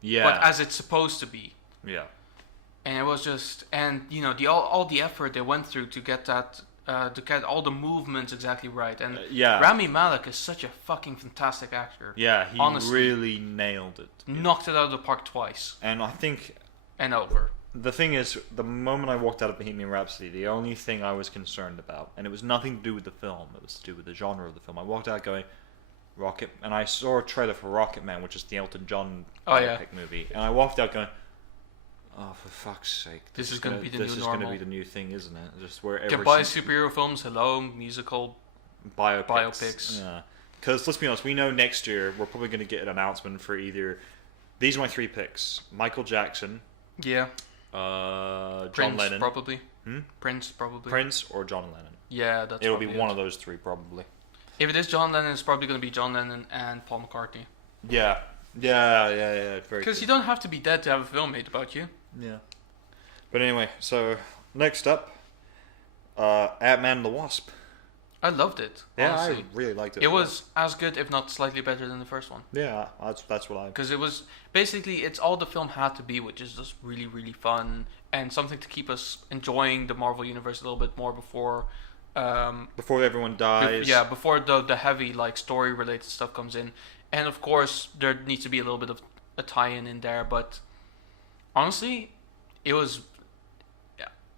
yeah, but as it's supposed to be. yeah. And it was just, and you know, all the effort they went through to get that, to get all the movements exactly right. And Yeah. Rami Malek is such a fucking fantastic actor. Yeah, he Honestly. really nailed it. Knocked it out of the park twice And I think and over. the thing is, the moment I walked out of Bohemian Rhapsody, the only thing I was concerned about, and it was nothing to do with the film, it was to do with the genre of the film. I walked out going, Rocket, and I saw a trailer for Rocket Man, which is the Elton John Oh, yeah. biopic movie, and I walked out going, oh, for fuck's sake, This is gonna be the this new is gonna normal. be the new thing, isn't it? Just where Get every by single- superhero films, hello, musical. biopics. Yeah. Because let's be honest, we know next year we're probably going to get an announcement for either. These are my three picks: Michael Jackson, Yeah. John Prince, Lennon, probably. Hmm? Prince, probably. Prince, or John Lennon. Yeah, that's It'll be probably one it. of those three, probably. If it is John Lennon, it's probably going to be John Lennon and Paul McCartney. Yeah, yeah. Very. Because good. you don't have to be dead to have a film made about you. Yeah. But anyway, so next up, Ant-Man and the Wasp. I loved it. Yeah, honestly. I really liked it. It was as good, if not slightly better than the first one. Yeah, that's what I. Because it was basically it's all the film had to be, which is just really, really fun and something to keep us enjoying the Marvel universe a little bit more before. Before everyone dies. Yeah, before the heavy like story related stuff comes in, and of course there needs to be a little bit of a tie-in in there. But honestly, it was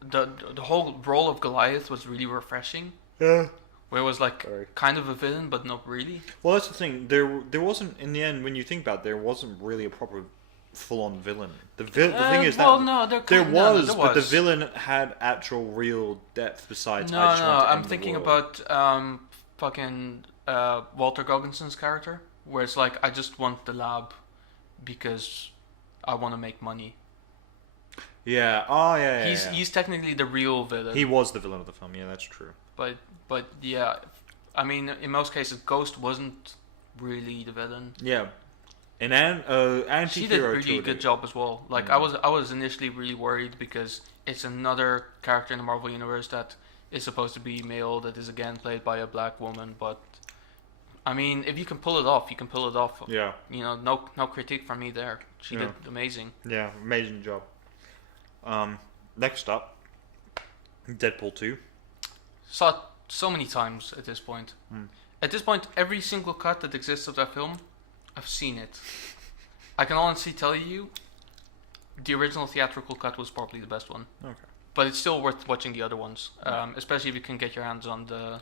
the whole role of Goliath was really refreshing. Yeah. Where it was like Sorry. kind of a villain, but not really. Well, that's the thing. There wasn't in the end when you think about it, there wasn't really a proper full-on villain. The thing is well, that no, there was, there but the was. villain had actual real depth besides. No, I just want to I'm end the thinking world. about fucking Walter Gogginson's character, where it's like I just want the lab because I want to make money. Yeah. Oh yeah. He's technically the real villain. He was the villain of the film. Yeah, that's true. But yeah, I mean in most cases Ghost wasn't really the villain. Yeah. An She did a anti-hero really good job as well. Like I was initially really worried because it's another character in the Marvel universe that is supposed to be male that is again played by a black woman. But I mean, if you can pull it off, you can pull it off. Yeah. You know, no critique from me there. She Yeah. did amazing. Yeah, amazing job. Next up, Deadpool 2. Saw it so many times at this point. At this point, every single cut that exists of that film, I've seen it. I can honestly tell you, the original theatrical cut was probably the best one. Okay. But it's still worth watching the other ones, especially if you can get your hands on the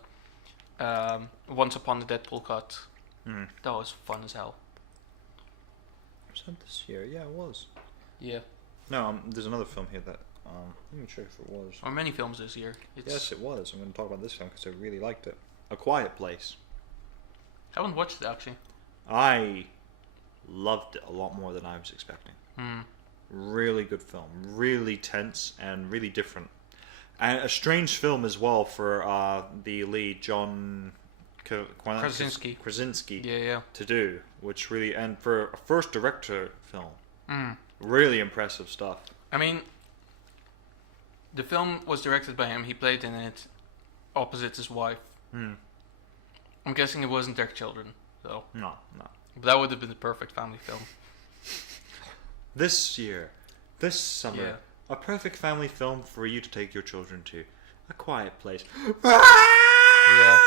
Once Upon the Deadpool cut. That was fun as hell. Was that this year? Yeah, it was. Yeah. No, there's another film here that. Let me check if it was. Or many films this year. Yes, it was. I'm going to talk about this film because I really liked it. A Quiet Place. I haven't watched it actually. I loved it a lot more than I was expecting. Hmm. Really good film, really tense and really different, and a strange film as well for the lead John Krasinski Yeah. to do, which really, and for a first director film, Mm. really impressive stuff. I mean, the film was directed by him. He played in it opposite his wife. Hmm. I'm guessing it wasn't their children, though. No. But that would have been the perfect family film. This summer, Yeah. a perfect family film for you to take your children to. A Quiet Place. Yeah.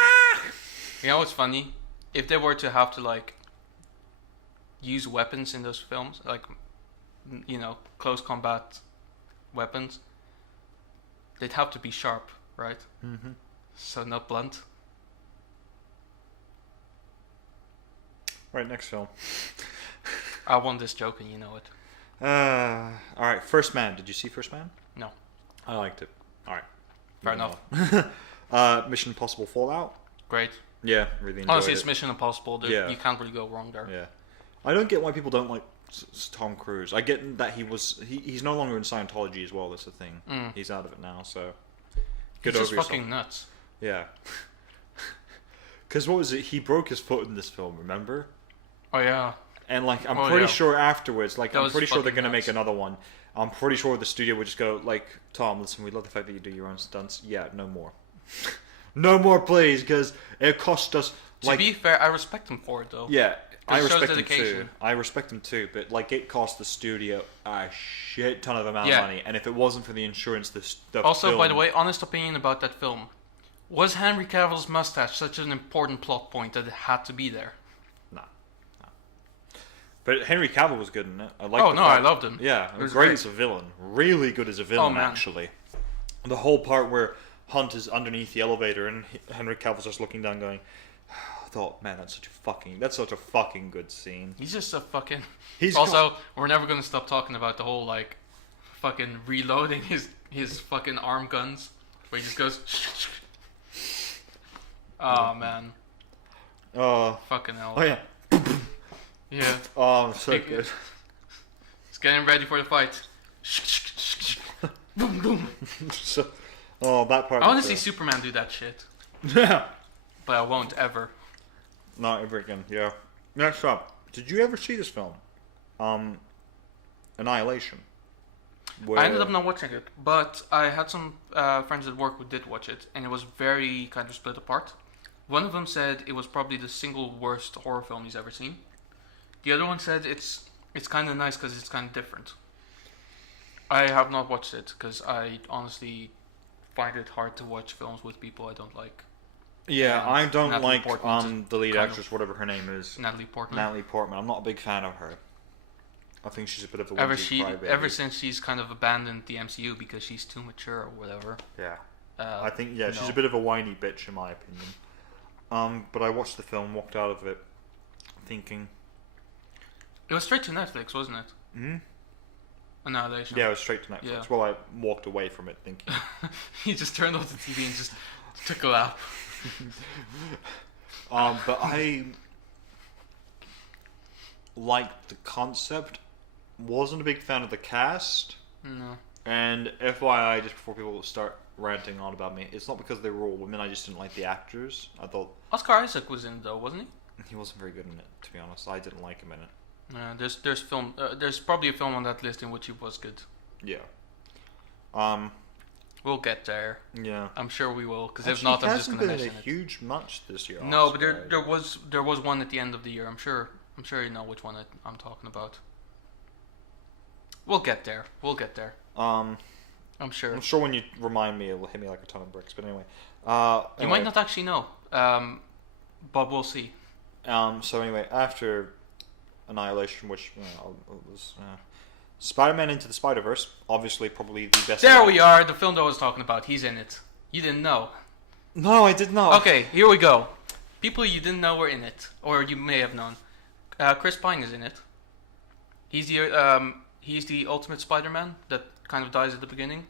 You know what's funny? If they were to have to, like, use weapons in those films, like, you know, close combat weapons, they'd have to be sharp, right? Mm-hmm. So not blunt. Right, next film. I won this joke and you know it. All right, First Man. Did you see First Man? No. I liked it. All right. Fair Moving on. Mission Impossible Fallout. Great. Yeah, really enjoyed Honestly, it. it's Mission Impossible. Yeah. You can't really go wrong there. Yeah, I don't get why people don't like Tom Cruise. I get that he's no longer in Scientology as well. That's the thing. Mm. He's out of it now. So He's good just over yourself. fucking nuts. Yeah. Because what was it? He broke his foot in this film. Remember? Oh yeah. And like, I'm Oh, pretty yeah. sure afterwards, like, That I'm was pretty sure they're fucking gonna make nuts. another one. I'm pretty sure the studio would just go like, Tom, listen, we love the fact that you do your own stunts. Yeah, no more. No more, please, because it cost us. To be fair, I respect him for it though. Yeah, I It shows respect him too. dedication. I respect him too, but like it cost the studio a shit ton of amount Yeah. of money, and if it wasn't for the insurance, the Also, film, by the way, honest opinion about that film. Was Henry Cavill's mustache such an important plot point that it had to be there? nah. But Henry Cavill was good in it. I like. Oh, no, I loved him. Yeah, It was great great. as a villain. Really good as a villain, man. actually. The whole part where Hunt is underneath the elevator and Henry Cavill's just looking down, going, I thought, man, that's such a fucking good scene. He's just a fucking. He's also, we're never gonna stop talking about the whole like, fucking reloading his fucking arm guns, where he just goes. Oh man, fucking hell. Oh yeah. Yeah. Oh, so Hey, good. He's getting ready for the fight. Boom boom. So, that part. I want to see was Superman do that shit, good. Yeah. but I won't ever. Not ever again. Yeah. Next up, did you ever see this film? Annihilation. I ended up not watching it, but I had some friends at work who did watch it, and it was very kind of split apart. One of them said it was probably the single worst horror film he's ever seen. The other one said it's kind of nice because it's kind of different. I have not watched it because I honestly find it hard to watch films with people I don't like. Yeah, And I don't Natalie like Portman's the lead kind of- actress, whatever her name is, Natalie Portman. Natalie Portman. I'm not a big fan of her. I think she's a bit of a Ever whimsy crybaby. ever since she's kind of abandoned the MCU because she's too mature or whatever. Yeah. I think she's no. a bit of a whiny bitch in my opinion. But I watched the film, walked out of it, thinking, It was straight to Netflix, wasn't it? hmm? Annihilation. Yeah, it was straight to Netflix. Yeah. Well, I walked away from it thinking, He just turned off the TV and just took a lap. but I liked the concept. Wasn't a big fan of the cast. No. And FYI, just before people start ranting on about me, it's not because they were all women. I just didn't like the actors. I thought Oscar Isaac was in it though, wasn't he? he wasn't very good in it. To be honest, I didn't like him in it. There's probably a film on that list in which he was good. Yeah. We'll get there. Yeah. I'm sure we will, because if Actually, not, he I'm just hasn't gonna been in mention a it. huge much this year. No, but Oscar there was one at the end of the year. I'm sure you know which one I'm talking about. We'll get there. I'm sure. I'm sure when you remind me, it will hit me like a ton of bricks. But anyway, You might not actually know, but we'll see. So anyway, after Annihilation, which was Spider-Man Into the Spider-Verse, obviously probably the best. There we are. The film that I was talking about. He's in it. You didn't know. No, I did not. Okay, here we go. People you didn't know were in it, or you may have known. Chris Pine is in it. He's the ultimate Spider-Man that kind of dies at the beginning.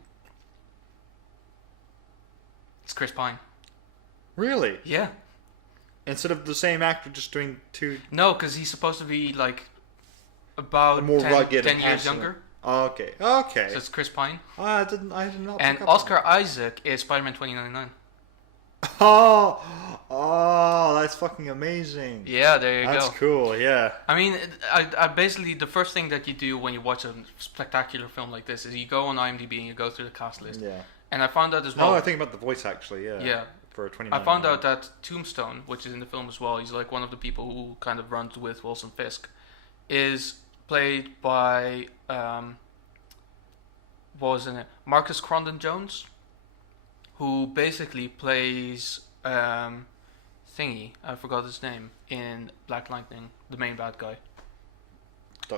It's Chris Pine. Really? Yeah. Instead of the same actor just doing two. No, because he's supposed to be like about More 10, rugged 10 and years passionate. younger. Okay. So Okay. it's Chris Pine. I did not. And pick up on Oscar Isaac is Spider-Man 2099. that. Oh, that's fucking amazing. Yeah, there you That's go. cool. Yeah. I mean, I basically, the first thing that you do when you watch a spectacular film like this is you go on IMDb and you go through the cast list. Yeah. And I found out as well. No, I think about the voice actually. Yeah. Yeah. For 20. I found out that Tombstone, which is in the film as well, he's like one of the people who kind of runs with Wilson Fisk, is played by what was in it? Marcus Crondon Jones, who basically plays thingy. I forgot his name in Black Lightning, the main bad guy.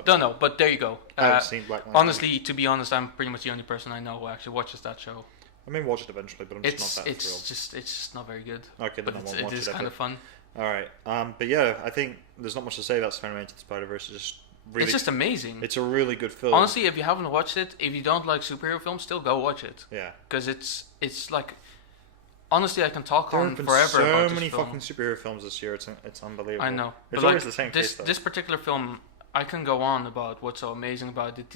Don't know, but there you go. I haven't seen Black Lightning. Honestly, to be honest, I'm pretty much the only person I know who actually watches that show. I may watch it eventually, but I'm just not that It's thrilled. just not very good. Okay, then But I won't it watch is it. kind of fun. All right. But yeah, I think there's not much to say about Spider-Man Into the Spider-Verse. It's just really. It's just amazing. It's a really good film. Honestly, if you haven't watched it, if you don't like superhero films, still go watch it. Yeah. Because it's like, honestly, I can talk There on have been forever so about this many film. fucking superhero films this year. It's unbelievable. I know. It's But, always like, the same this case though. this particular film, I can go on about what's so amazing about it.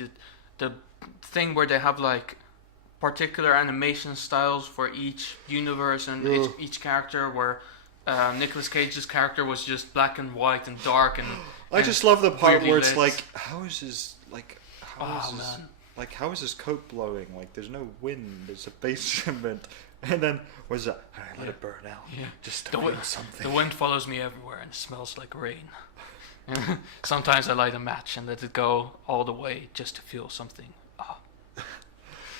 The thing where they have like particular animation styles for each universe and each character, where Nicolas Cage's character was just black and white and dark and. I just love the part weirdly where it's lit. like, how is his Man. like how is his coat blowing? Like there's no wind. There's a basement, and then what's that? All right, let it burn out. Yeah. Just to The feel wind, something. the wind follows me everywhere and smells like rain. Sometimes I light a match and let it go all the way just to feel something. Ah.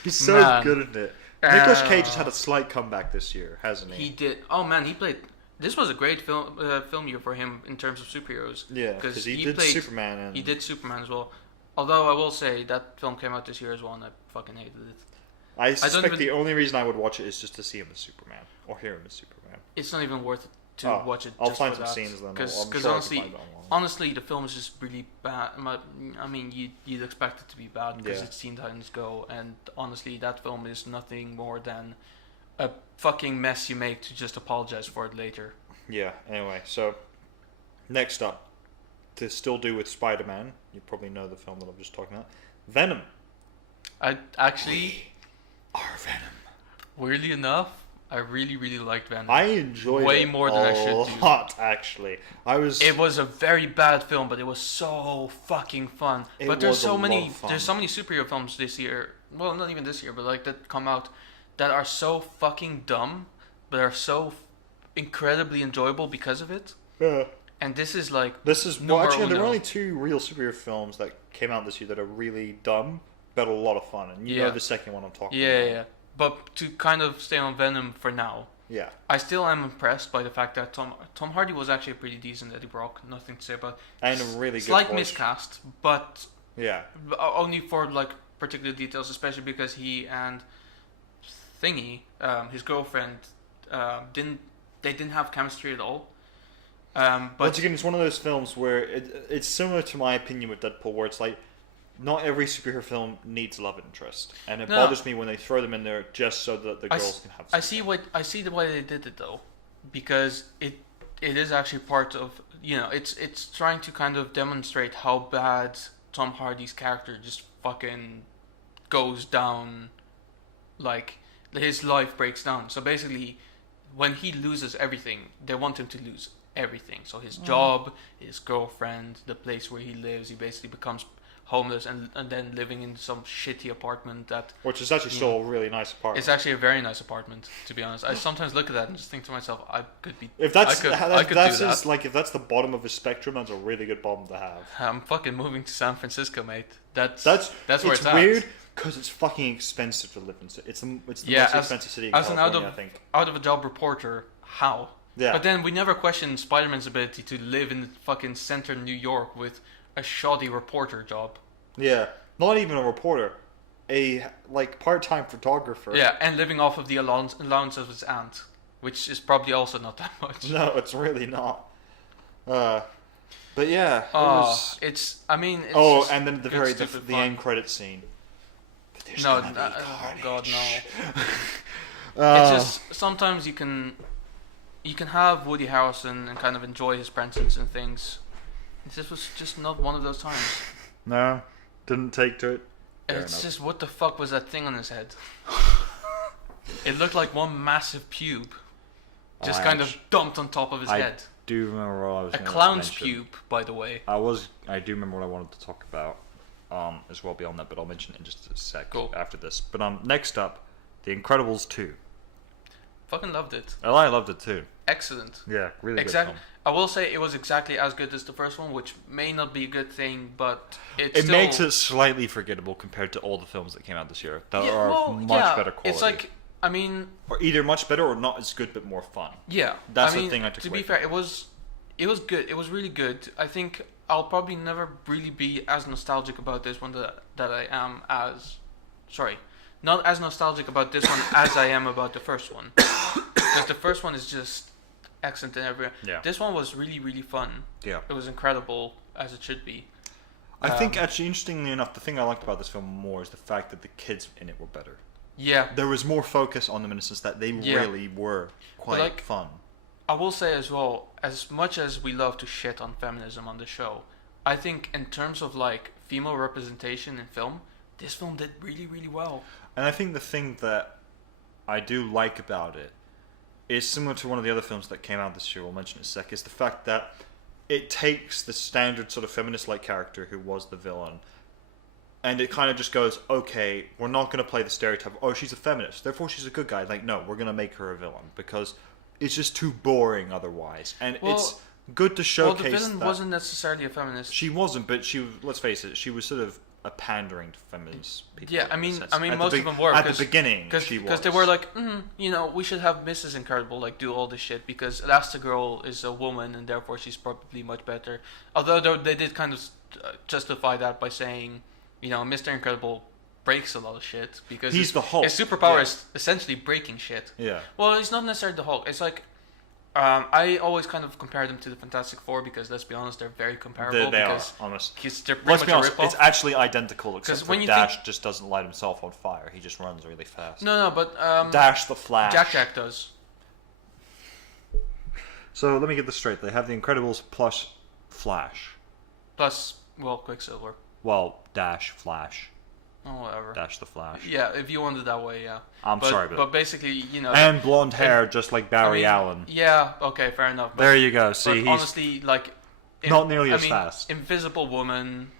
He's so Man. good at it. Nicolas Cage has had a slight comeback this year, hasn't he? He did. Oh man, he played. This was a great film year for him in terms of superheroes. Yeah, because he did played, Superman. And He did Superman as well. Although I will say that film came out this year as well, and I fucking hated it. I suspect even- the only reason I would watch it is just to see him as Superman or hear him as Superman. It's not even worth it to Oh, watch it. I'll just find for some that. scenes then. Because I'm sure I can honestly, find it online. honestly, the film is just really bad. I mean, you'd expect it to be bad because Yeah. it's Teen Titans Go, and honestly, that film is nothing more than a fucking mess you make to just apologize for it later. Yeah, anyway, so next up, to still do with Spider-Man, you probably know the film that I'm just talking about, Venom. I actually, Our Venom. weirdly enough, I really liked Venom. I enjoyed Way it more than I should a do. lot, actually. It was a very bad film, but it was so fucking fun. It But there's was a so lot many of fun. there's so many superhero films this year. Well, not even this year, but like that come out that are so fucking dumb, but are so incredibly enjoyable because of it. Yeah. And this is like This is well, number actually, there are uno. only two real superhero films that came out this year that are really dumb, but a lot of fun. And you know Yeah. the second one I'm talking yeah, about. yeah. But to kind of stay on Venom for now, Yeah. I still am impressed by the fact that Tom Hardy was actually a pretty decent Eddie Brock. Nothing to say about. And a really good Slight voice. miscast, but Yeah. only for like particular details, especially because he and Thingy, his girlfriend, didn't have chemistry at all. But Once again, it's one of those films where it's similar to my opinion with Deadpool, where it's like not every superhero film needs love interest, and it No. bothers me when they throw them in there just so that the I girls s- can have. I see the way they did it though, because it is actually part of, you know, it's trying to kind of demonstrate how bad Tom Hardy's character just fucking goes down, like his life breaks down. So basically, when he loses everything, they want him to lose everything. So his job, his girlfriend, the place where he lives, he basically becomes homeless and then living in some shitty apartment that Which is actually still a really nice apartment. it's actually a very nice apartment, to be honest. I sometimes look at that and just think to myself, I could be. If that's I could that's do that. his, like if that's the bottom of his spectrum, that's a really good bottom to have. I'm fucking moving to San Francisco, mate. That's it's where it's at. weird because it's fucking expensive to live in. It's the most expensive city in as an California, I think. out of a job reporter, how? Yeah. But then we never questioned Spider-Man's ability to live in fucking center New York with a shoddy reporter job. Yeah, not even a reporter, a like part-time photographer. Yeah, and living off of the allowance of his aunt, which is probably also not that much. No, it's really not. But yeah, it was. It's. I mean. It's Oh, just and then the good, the stupid the fun. end credit scene. But there's No, gonna be oh god, no. Uh, It's just sometimes you can have Woody Harrelson and kind of enjoy his presence and things. This was just not one of those times. No, didn't take to it. Fair It's enough. just, what the fuck was that thing on his head? It looked like one massive pube, just I kind of actu- dumped on top of his I head. do remember what I was A gonna clown's mention. pube, by the way. I do remember what I wanted to talk about as well beyond that, but I'll mention it in just a sec Cool. after this. But next up, The Incredibles 2. Fucking loved it. Oh, I loved it too. Excellent. Yeah, really Exact. good film. I will say it was exactly as good as the first one, which may not be a good thing, but It still makes it slightly forgettable compared to all the films that came out this year that Yeah, are well, of much yeah, better quality. It's like, I mean, or either much better or not as good but more fun. yeah. That's I the mean, thing I took To away be from fair, it was good. It was really good. I think I'll probably never really be as nostalgic about this one that I am as. Sorry, not as nostalgic about this one as I am about the first one, because the first one is just excellent in every. Yeah. This one was really, really fun. Yeah. It was incredible, as it should be. I think actually, interestingly enough, the thing I liked about this film more is the fact that the kids in it were better. Yeah. There was more focus on them in the sense that they Yeah. really were quite like- fun. I will say as well, as much as we love to shit on feminism on the show, I think in terms of like female representation in film, this film did really, really well. And I think the thing that I do like about it is similar to one of the other films that came out this year, we'll mention in a sec, is the fact that it takes the standard sort of feminist-like character who was the villain, and it kind of just goes, okay, we're not going to play the stereotype, oh, she's a feminist, therefore she's a good guy. Like, no, we're going to make her a villain, because it's just too boring otherwise. And Well- it's good to Well, showcase the villain that. wasn't necessarily a feminist. She wasn't, but let's face it, she was sort of a pandering to feminist people. Yeah, in I a mean, sense. I mean, At the most of them were at the 'cause- beginning. She was because they were like, you know, we should have Mrs. Incredible like do all this shit because Elastigirl is a woman and therefore she's probably much better. Although they did kind of justify that by saying, you know, Mr. Incredible breaks a lot of shit because He's the Hulk, His superpower yeah. is essentially breaking shit. Yeah. Well, he's not necessarily the Hulk. It's like. I always kind of compare them to the Fantastic Four because let's be honest, they're very comparable. They are, because honest. They're pretty Let's much be honest, a rip-off. it's actually identical, except 'Cause for when you Dash think- just doesn't light himself on fire. He just runs really fast. No, but Dash the Flash. Jack does. So let me get this straight. They have the Incredibles plus Flash. Plus, well, Quicksilver. Well, Dash, Flash. Oh, whatever. Dash the Flash. Yeah, if you want it that way, yeah. I'm sorry, but basically, you know. and blonde hair, just like Barry I mean, Allen. Yeah, okay, fair enough. But, There you go. See, but he's honestly, like. not nearly as fast. Invisible Woman,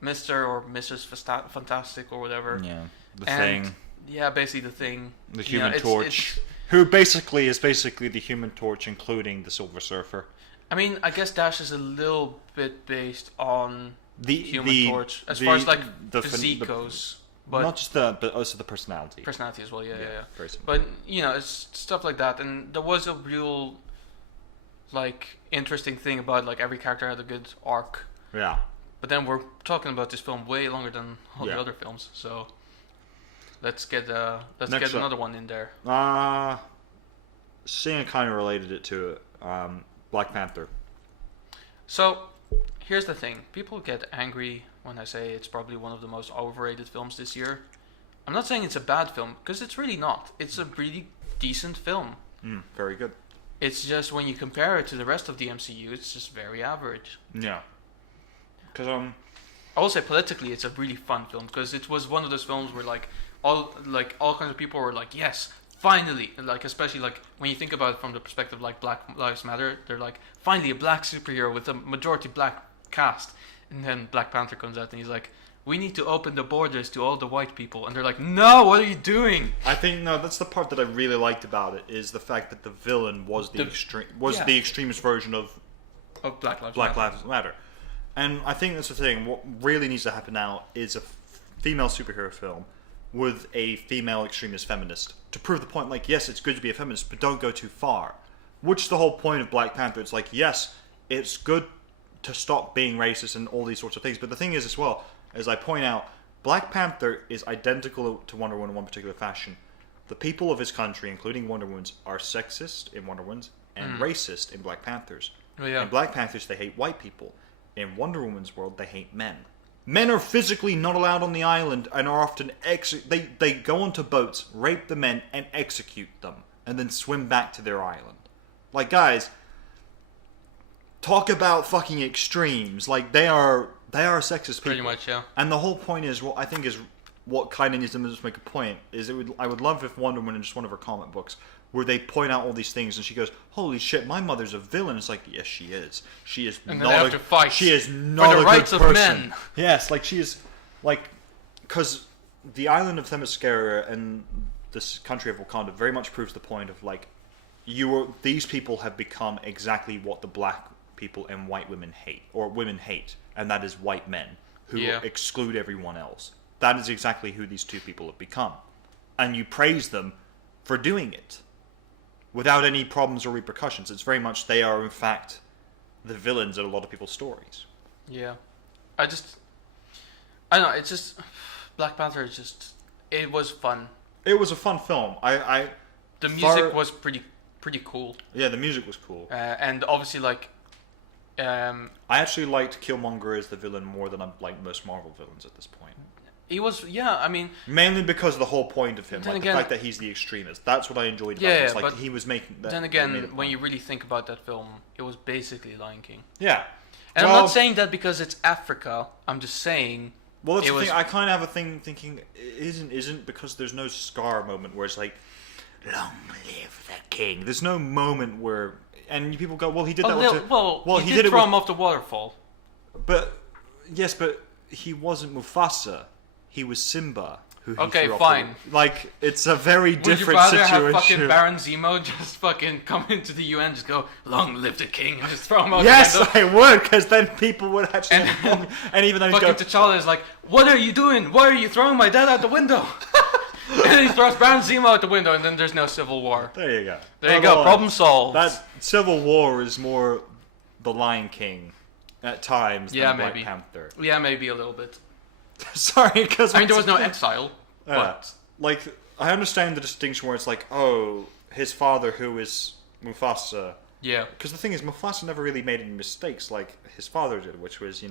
Mr. or Mrs. Fantastic or whatever. yeah, the And, Thing, Yeah, basically the Thing. the You know, Human it's- Torch, who basically is basically the Human Torch, including the Silver Surfer. I mean, I guess Dash is a little bit based on The Human Torch as far as like physique goes, but not just the, but also the personality. personality as well. Yeah, yeah. Very similar. But you know, it's stuff like that, and there was a real, like, interesting thing about like every character had a good arc. Yeah. But then we're talking about this film way longer than all Yeah. the other films, so let's get Next get up. another one in there. Seeing kind of related it to Black Panther. So here's the thing: people get angry when I say it's probably one of the most overrated films this year. I'm not saying it's a bad film because it's really not. It's a really decent film. Very good. It's just when you compare it to the rest of the MCU, it's just very average. Yeah. Because I will say politically, it's a really fun film because it was one of those films where all kinds of people were like, yes, finally, and like especially like when you think about it from the perspective like Black Lives Matter, they're like finally a black superhero with a majority black cast, and then Black Panther comes out and he's like, we need to open the borders to all the white people, and they're like, no, what are you doing? I think that's the part that I really liked about it is the fact that the villain was the extremist version of Black Lives Black Matter. Lives Matter. And I think that's the thing. What really needs to happen now is a female superhero film with a female extremist feminist to prove the point. Like, yes, it's good to be a feminist, but don't go too far. Which is the whole point of Black Panther. It's like, yes, it's good to stop being racist and all these sorts of things. But the thing is, as well, as I point out, Black Panther is identical to Wonder Woman in one particular fashion. The people of his country, including Wonder Woman's, are sexist in Wonder Woman's and racist in Black Panthers. Oh, yeah. In Black Panthers, they hate white people. In Wonder Woman's world, they hate men. Men are physically not allowed on the island and are often they go onto boats, rape the men, and execute them, and then swim back to their island. Like, guys, talk about fucking extremes. Like, they are They are sexist people. Pretty much, yeah. And the whole point is, what I think is what kind of needs to just make a point is I would love if Wonder Woman in just one of her comic books where they point out all these things and she goes, "Holy shit, my mother's a villain." It's like, yes, she is. She is And not. then they have to fight she is not for the a rights good of person. men. Yes, like she is, like, because the island of Themyscira and this country of Wakanda very much proves the point of like, these people have become exactly what the black people and white women hate, or women hate, and that is white men who exclude everyone else. That is exactly who these two people have become. And you praise them for doing it without any problems or repercussions. It's very much they are in fact the villains in a lot of people's stories. Yeah. I don't know, it's just Black Panther is just, it was fun. It was a fun film. The music was pretty cool. Yeah, the music was cool. And obviously like I actually liked Killmonger as the villain more than I like most Marvel villains at this point. he was, yeah, I mean, Mainly because of the whole point of him, Then like again- the fact that he's the extremist. That's what I enjoyed about Yeah, it. It's yeah, like but he was making that. then made again, it when fun. you really think about that film, it was basically Lion King. Yeah. And I'm Well- not saying that because it's Africa. I'm just saying. Well, that's it the was, thing. I kind of have a thing thinking isn't because there's no Scar moment where it's like, "Long live the king." There's no moment where, and people go, "Well, he did that." well, he did throw him off the waterfall. But yes, but he wasn't Mufasa. He was Simba. Who he Okay, threw off fine. Like it's a very Would you different rather situation. have fucking Baron Zemo just fucking come into the UN, just go, "Long live the king," and just throw him out Yes, the window? I would, because then people would actually. And even though he's Fucking go, T'Challa is like, "What are you doing? Why are you throwing my dad out the window?" And he throws Baron Zemo out the window, and then there's no civil war. there you go. There you go, Well, problem solved. That Civil War is more the Lion King at times Yeah, than Black maybe. Panther. Yeah, maybe a little bit. Sorry, because I mean, there was no exile, Yeah. but Like, I understand the distinction where it's like, oh, his father who is Mufasa. yeah, Because the thing is, Mufasa never really made any mistakes like his father did, which was,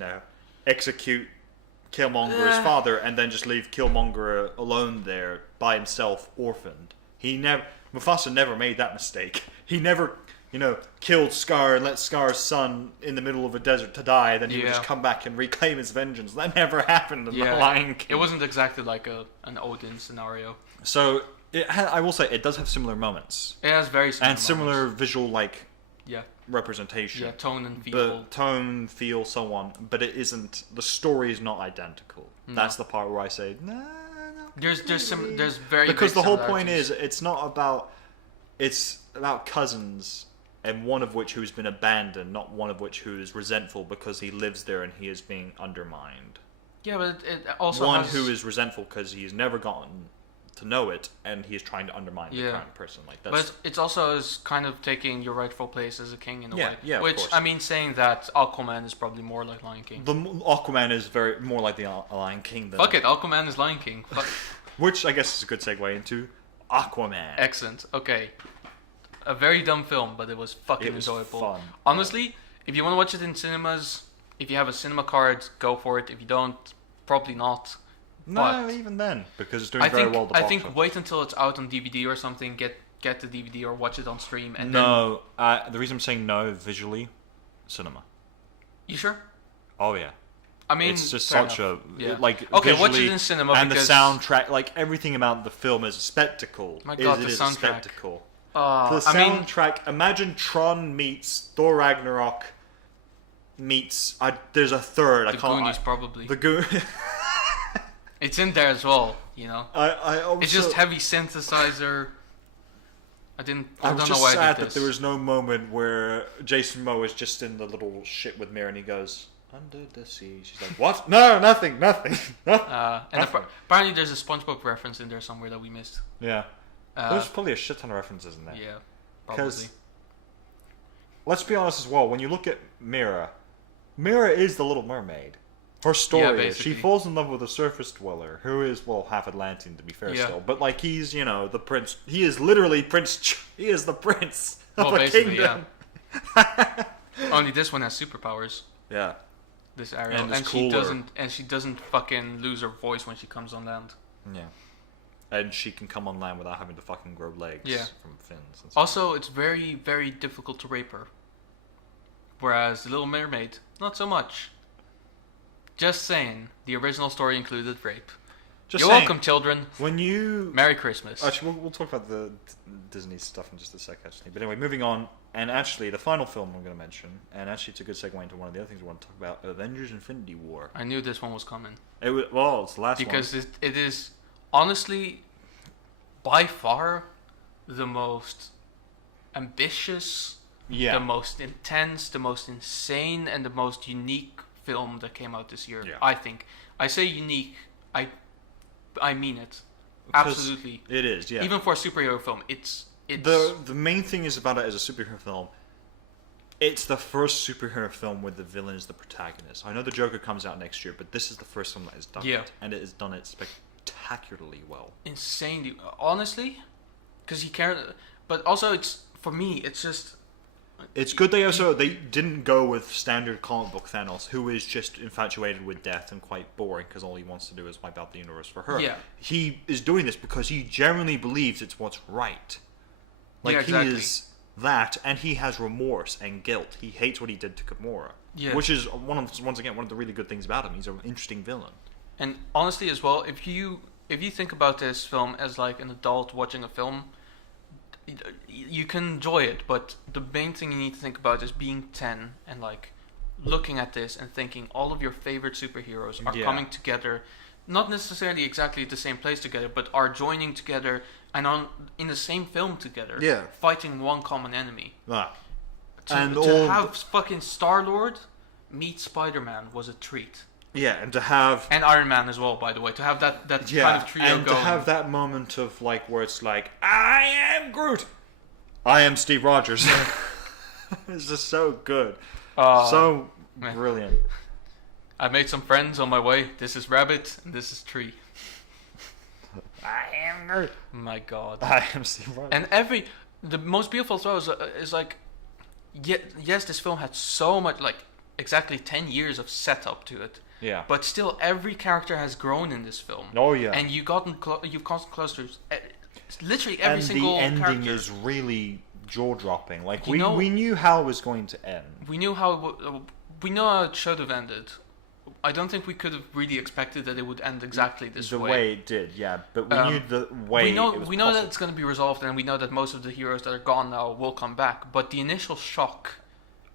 execute Killmonger's father and then just leave Killmonger alone there by himself, orphaned. Mufasa never made that mistake. He never, killed Scar and let Scar's son in the middle of a desert to die, then he would just Yeah. come back and reclaim his vengeance. That never happened in yeah. The Lion King. It wasn't exactly like an Odin scenario. So, I will say, it does have similar moments. It has very similar And similar moments. visual, Yeah, representation. yeah, tone and feel. But tone, feel, so on. But it isn't. The story is not identical. That's the part where I say, nah. There's very Because big the whole point similarities. is, it's not about. It's about cousins, and one of which who's been abandoned, not one of which who is resentful because he lives there and he is being undermined. Yeah, but it also One has, who is resentful because he's never gotten to know it, and he is trying to undermine the Yeah. current person. Like But that's. it's also is kind of taking your rightful place as a king in a Yeah, way. yeah, of Which course. I mean, saying that Aquaman is probably more like Lion King. The Aquaman is very more like the Lion King than. Fuck it, Aquaman is Lion King. Fuck. Which I guess is a good segue into Aquaman. Excellent. Okay. A very dumb film, but it was fucking It was enjoyable. fun. Honestly, if you want to watch it in cinemas, if you have a cinema card, go for it. If you don't, probably not. No, But even then, because it's doing I very think well. At the I box think office. wait until it's out on DVD or something. Get the DVD or watch it on stream and then. No, the reason I'm saying no visually, cinema. You sure? Oh yeah, I mean, it's just fair such enough. a Yeah. like. Okay, watch it visually, in cinema and because the soundtrack, like everything about the film is a spectacle. My God, it the is a soundtrack. spectacle. The I mean, soundtrack. Imagine Tron meets Thor Ragnarok meets. There's a third. I the can't. Goonies probably. The Goon. It's in there as well. You know. I also, It's just heavy synthesizer. I I don't was know just why I sad did that this. there was no moment where Jason Momoa is just in the little ship with Mira and he goes, "Under the sea." She's like, "What? No, nothing, nothing." And Nothing. apparently there's a SpongeBob reference in there somewhere that we missed. Yeah. There's probably a shit ton of references in there. Yeah, probably. Because, let's be honest as well, when you look at Mira, Mira is the Little Mermaid. Her story is she basically. falls in love with a surface dweller who is, well, half Atlantean to be fair Yeah. still. But, like, he's, the prince. He is literally he is the prince of Well, a basically, kingdom. Only this one has superpowers. Yeah. This Ariel, And it's and cooler. she doesn't fucking lose her voice when she comes on land. Yeah. And she can come on land without having to fucking grow legs Yeah. from fins. And stuff. Also, it's very, very difficult to rape her. Whereas the Little Mermaid, not so much. Just saying, the original story included rape. Just You're saying, welcome, children. When you Merry Christmas. actually, we'll talk about the Disney stuff in just a sec, actually. But anyway, moving on. And actually, the final film I'm going to mention, and actually, it's a good segue into one of the other things we want to talk about: Avengers: Infinity War. I knew this one was coming. It's the last Because one. it is honestly by far the most ambitious, Yeah. the most intense, the most insane, and the most unique film that came out this year. Yeah. I think. I say unique. I mean it. 'Cause Absolutely. It is, yeah. Even for a superhero film, it's The main thing is about it as a superhero film. It's the first superhero film where the villain is the protagonist. I know the Joker comes out next year, but this is the first one that has done Yeah. it, and it has done it spectacularly well. insanely honestly, because he cared. But also, it's for me. It's just It's good they didn't go with standard comic book Thanos, who is just infatuated with death and quite boring because all he wants to do is wipe out the universe for her. Yeah. He is doing this because he genuinely believes it's what's right. Like, Yeah, exactly. he is that, and he has remorse and guilt. He hates what he did to Gamora. Yeah. Which is, once again, one of the really good things about him. He's an interesting villain. And honestly, as well, if you think about this film as like an adult watching a film, you can enjoy it. But the main thing you need to think about is being 10 and like looking at this and thinking all of your favorite superheroes are Yeah. coming together, not necessarily exactly at the same place together, but are joining together and in the same film together, Yeah. fighting one common enemy. Ah. To, And to all have fucking Star-Lord meet Spider-Man was a treat. Yeah, and to have... And Iron Man as well, by the way. To have that kind of trio and going. to have that moment of like where it's like, I am Groot, I am Steve Rogers. It's just so good, so man. brilliant. I made some friends on my way. This is Rabbit, and this is Tree. I am Groot. My God. I am Steve Rogers. And the most beautiful throw is like, yes, this film had so much, like exactly 10 years of setup to it. Yeah. But still, every character has grown in this film. Oh yeah. And you've gotten close to literally every single and the ending character. is really jaw-dropping. Like You know- we knew how it was going to end. We knew how we know how it should have ended. I don't think we could have really expected that it would end exactly this The way. way it did, yeah. But we knew the way we know it was we know that possible. it's going to be resolved, and we know that most of the heroes that are gone now will come back. But the initial shock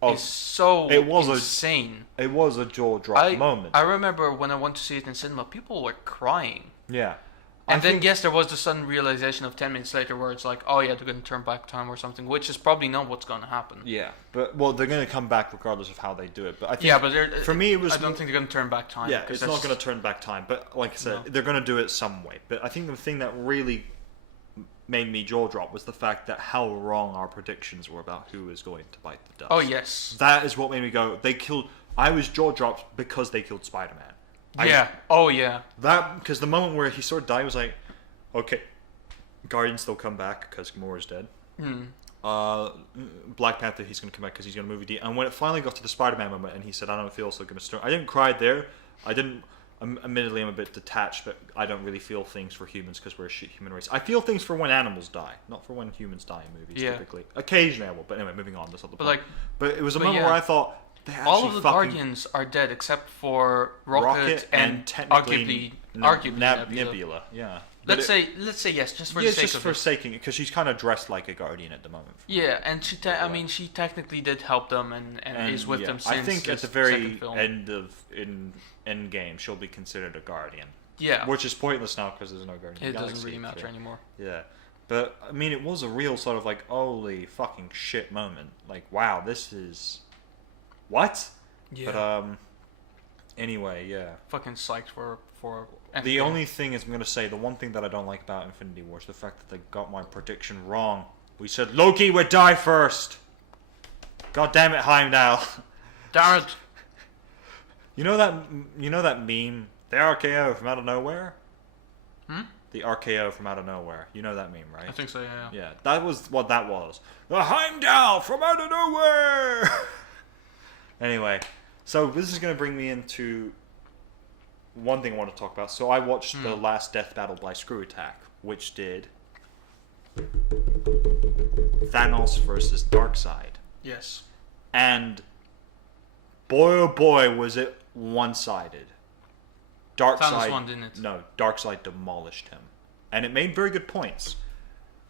is so it was insane. It was a jaw-drop moment. I remember when I went to see it in cinema, people were crying. Yeah. And I then, think- yes, there was the sudden realization of 10 minutes later where it's like, oh yeah, they're going to turn back time or something, which is probably not what's going to happen. Yeah, but well, they're going to come back regardless of how they do it. But I think Yeah, but for me it was. I don't think they're going to turn back time. Yeah, 'cause it's that's- not going to turn back time. But like I said, No. they're going to do it some way. But I think the thing that really made me jaw drop was the fact that how wrong our predictions were about who was going to bite the dust. Oh yes. That is what made me go. They killed. I was jaw dropped because they killed Spider-Man. Yeah. Oh yeah. That because the moment where he sort of died was like, okay, Guardians still come back because Gamora's dead. Black Panther, he's going to come back because he's going to movie D. And when it finally got to the Spider-Man moment, and he said, "I don't feel so good." I didn't cry there. I didn't. Admittedly, I'm a bit detached, but I don't really feel things for humans because we're a shit human race. I feel things for when animals die, not for when humans die in movies. Yeah. Typically, occasionally I will. But anyway, moving on. That's not the point. like- but it was a but moment yeah. where I thought they actually All of the fucking Guardians are dead except for Rocket, and technically arguably Nebula. Nebula. Yeah. But Let's say yes, just for yeah, the sake just of for it. saking it, because she's kind of dressed like a Guardian at the moment. Yeah, and I mean, she technically did help them and is with yeah, them since I think at this the very second film. end of Endgame, she'll be considered a Guardian. Yeah, Which is pointless now because there's no Guardian. it of the doesn't Galaxy, really matter so- anymore. Yeah, but I mean, it was a real sort of like holy fucking shit moment. Like, wow, this is what? Yeah, But anyway, yeah. fucking psyched for. The Endgame. only thing is, I'm gonna say the one thing that I don't like about Infinity War is the fact that they got my prediction wrong. We said Loki would die first. God damn it, Heimdall. Darn it! You know that meme, the RKO from out of nowhere. The RKO from out of nowhere. You know that meme, right? I think so. Yeah. Yeah, that was what that was. The Heimdall from out of nowhere. Anyway, so this is gonna bring me into one thing I want to talk about. So I watched the last Death Battle by Screw Attack, which did Thanos versus Darkseid. Yes. And boy oh boy was it one-sided. Darkseid won, didn't it? No, Darkseid demolished him, and it made very good points.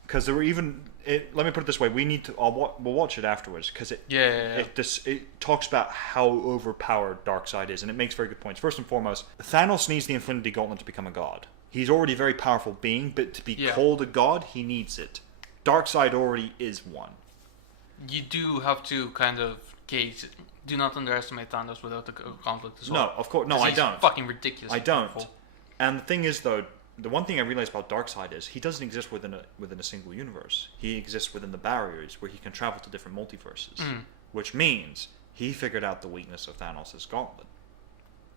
Because there were even let me put it this way: we need to. We'll watch it afterwards because it it talks about how overpowered Darkseid is, and it makes very good points. First and foremost, Thanos needs the Infinity Gauntlet to become a god. He's already a very powerful being, but to be called a god, he needs it. Darkseid already is one. You do have to kind of gauge it. Do not underestimate Thanos without the gauntlet as well. No, of course, no, I he's don't. Fucking ridiculous. I don't. And the thing is, though, the one thing I realized about Darkseid is he doesn't exist within a single universe. He exists within the barriers where he can travel to different multiverses, which means he figured out the weakness of Thanos' gauntlet,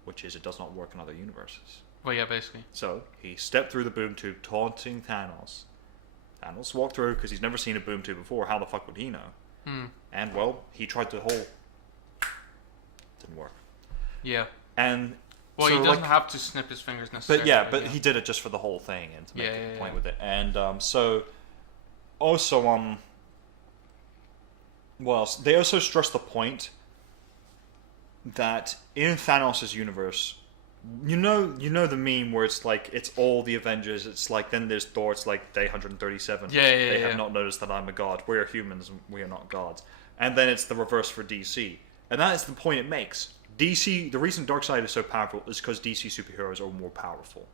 which is it does not work in other universes. Well, yeah, basically. So he stepped through the boom tube, taunting Thanos. Thanos walked through because he's never seen a boom tube before. How the fuck would he know? And well, he tried the whole. Didn't work. Yeah. And well, so, he doesn't have to snip his fingers necessarily. But he did it just for the whole thing and to make a point with it. And so also well, they also stress the point that in Thanos' universe, you know the meme where it's like it's all the Avengers. It's like then there's Thor. It's like day 137. They have not noticed that I'm a god. We are humans. And we are not gods. And then it's the reverse for DC. And that is the point it makes. DC. The reason Darkseid is so powerful is because DC superheroes are more powerful.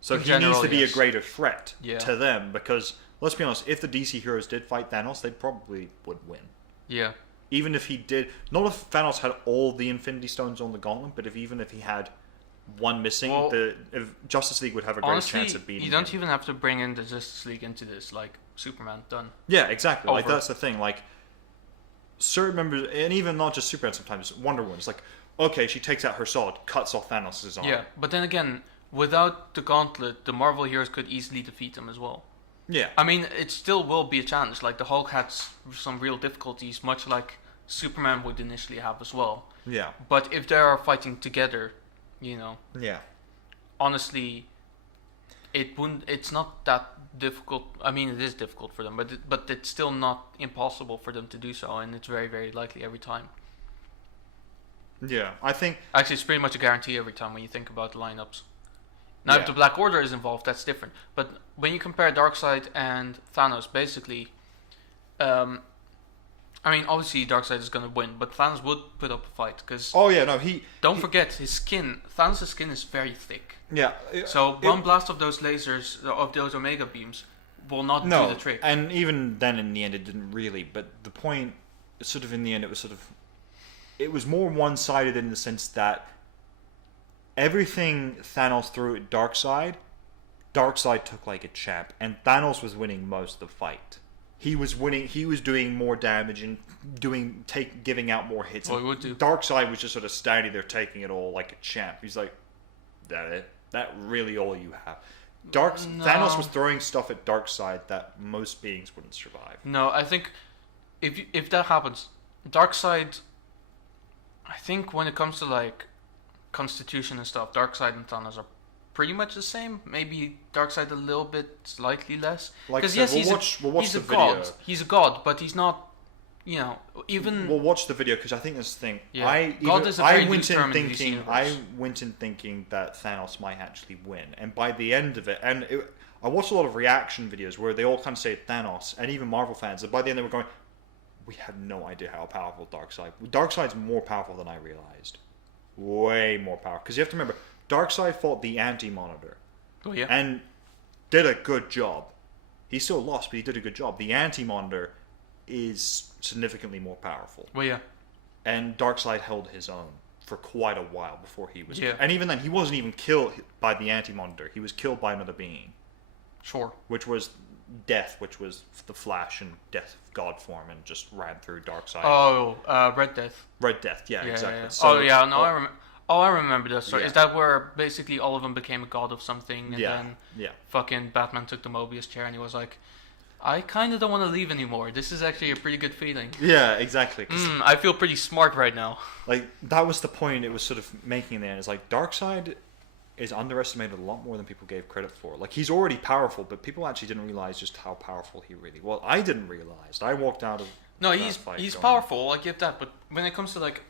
So he needs to be a greater threat to them because let's be honest. If the DC heroes did fight Thanos, they probably would win. Yeah. Even if he did, not if Thanos had all the Infinity Stones on the Gauntlet, but even if he had one missing, if Justice League would have a great chance of beating him. You don't even have to bring in the Justice League into this, like Superman, done. Yeah, exactly. Like that's the thing. Like certain members, and even not just Superman. Sometimes Wonder Woman. It's like, okay, she takes out her sword, cuts off Thanos' arm. Yeah, but then again, without the Gauntlet, the Marvel heroes could easily defeat him as well. Yeah. I mean, it still will be a challenge. Like the Hulk had some real difficulties, much like Superman would initially have as well. Yeah. But if they are fighting together, you know. Yeah. Honestly, it's not that difficult. I mean, it is difficult for them, but it's still not impossible for them to do so, and it's very, very likely every time. Yeah, I think actually it's pretty much a guarantee every time when you think about the lineups. Now, if the Black Order is involved, that's different. But when you compare Darkseid and Thanos, basically, I mean, obviously Darkseid is going to win, but Thanos would put up a fight because. Oh yeah, no, Don't forget his skin. Thanos' skin is very thick. Yeah. So one blast of those lasers, of those Omega beams, will not do the trick. And even then, in the end, it didn't really. But the point, sort of, in the end, it was more one-sided in the sense that everything Thanos threw at Darkseid took like a champ, and Thanos was winning most of the fight. He was winning. He was doing more damage and giving out more hits. Well, he would do. Darkseid was just sort of standing there taking it all like a champ. He's like, that it? That really all you have? Thanos was throwing stuff at Darkseid that most beings wouldn't survive. No, I think if that happens, Darkseid. I think when it comes to like Constitution and stuff, Darkseid and Thanos are pretty much the same. Maybe Darkseid a little bit, slightly less. Because yes, we'll watch the video. God. He's a god, but he's not. You know, even we'll watch the video because I think this thing. Yeah. I went in thinking that Thanos might actually win, and by the end of it, I watched a lot of reaction videos where they all kind of say Thanos, and even Marvel fans. And by the end, they were going, "We had no idea how powerful Darkseid's more powerful than I realized, way more powerful." Because you have to remember, Darkseid fought the Anti-Monitor, and did a good job. He still lost, but he did a good job. The Anti-Monitor is significantly more powerful. Well, yeah. And Darkseid held his own for quite a while before he was... Yeah. And even then, he wasn't even killed by the Anti-Monitor. He was killed by another being. Sure. Which was Death, which was the Flash in Death God form and just ran through Darkseid. Oh, Red Death. Red Death, yeah, exactly. Yeah. So, I remember that story. Yeah. Is that where basically all of them became a god of something, and then fucking Batman took the Mobius chair and he was like, I kind of don't want to leave anymore. This is actually a pretty good feeling. Yeah, exactly. I feel pretty smart right now. Like, that was the point it was sort of making there. It's like, Darkseid is underestimated a lot more than people gave credit for. Like, he's already powerful, but people actually didn't realize just how powerful he really was. I didn't realize. I walked out of he's powerful, I get that, but when it comes to, like,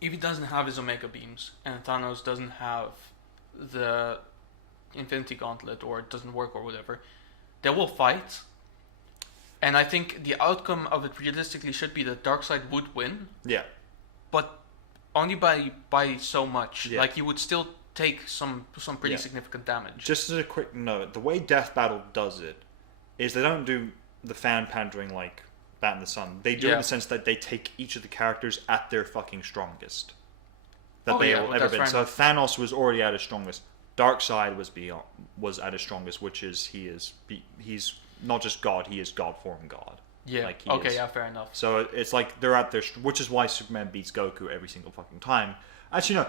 if he doesn't have his Omega beams and Thanos doesn't have the Infinity Gauntlet or it doesn't work or whatever, they will fight. And I think the outcome of it realistically should be that Darkseid would win, Yeah. but only by so much. Yeah. Like, you would still take some pretty Yeah. significant damage. Just as a quick note, the way Death Battle does it is they don't do the fan pandering like Bat in the Sun. They do it in Yeah. the sense that they take each of the characters at their fucking strongest that Oh, they yeah, have well, ever that's been. fair So enough. Thanos was already at his strongest. Darkseid was at his strongest, which is he's not just God, he is God form God. Yeah. Like, he Okay. is. Yeah. Fair enough. So it's like they're at their, which is why Superman beats Goku every single fucking time. Actually, no.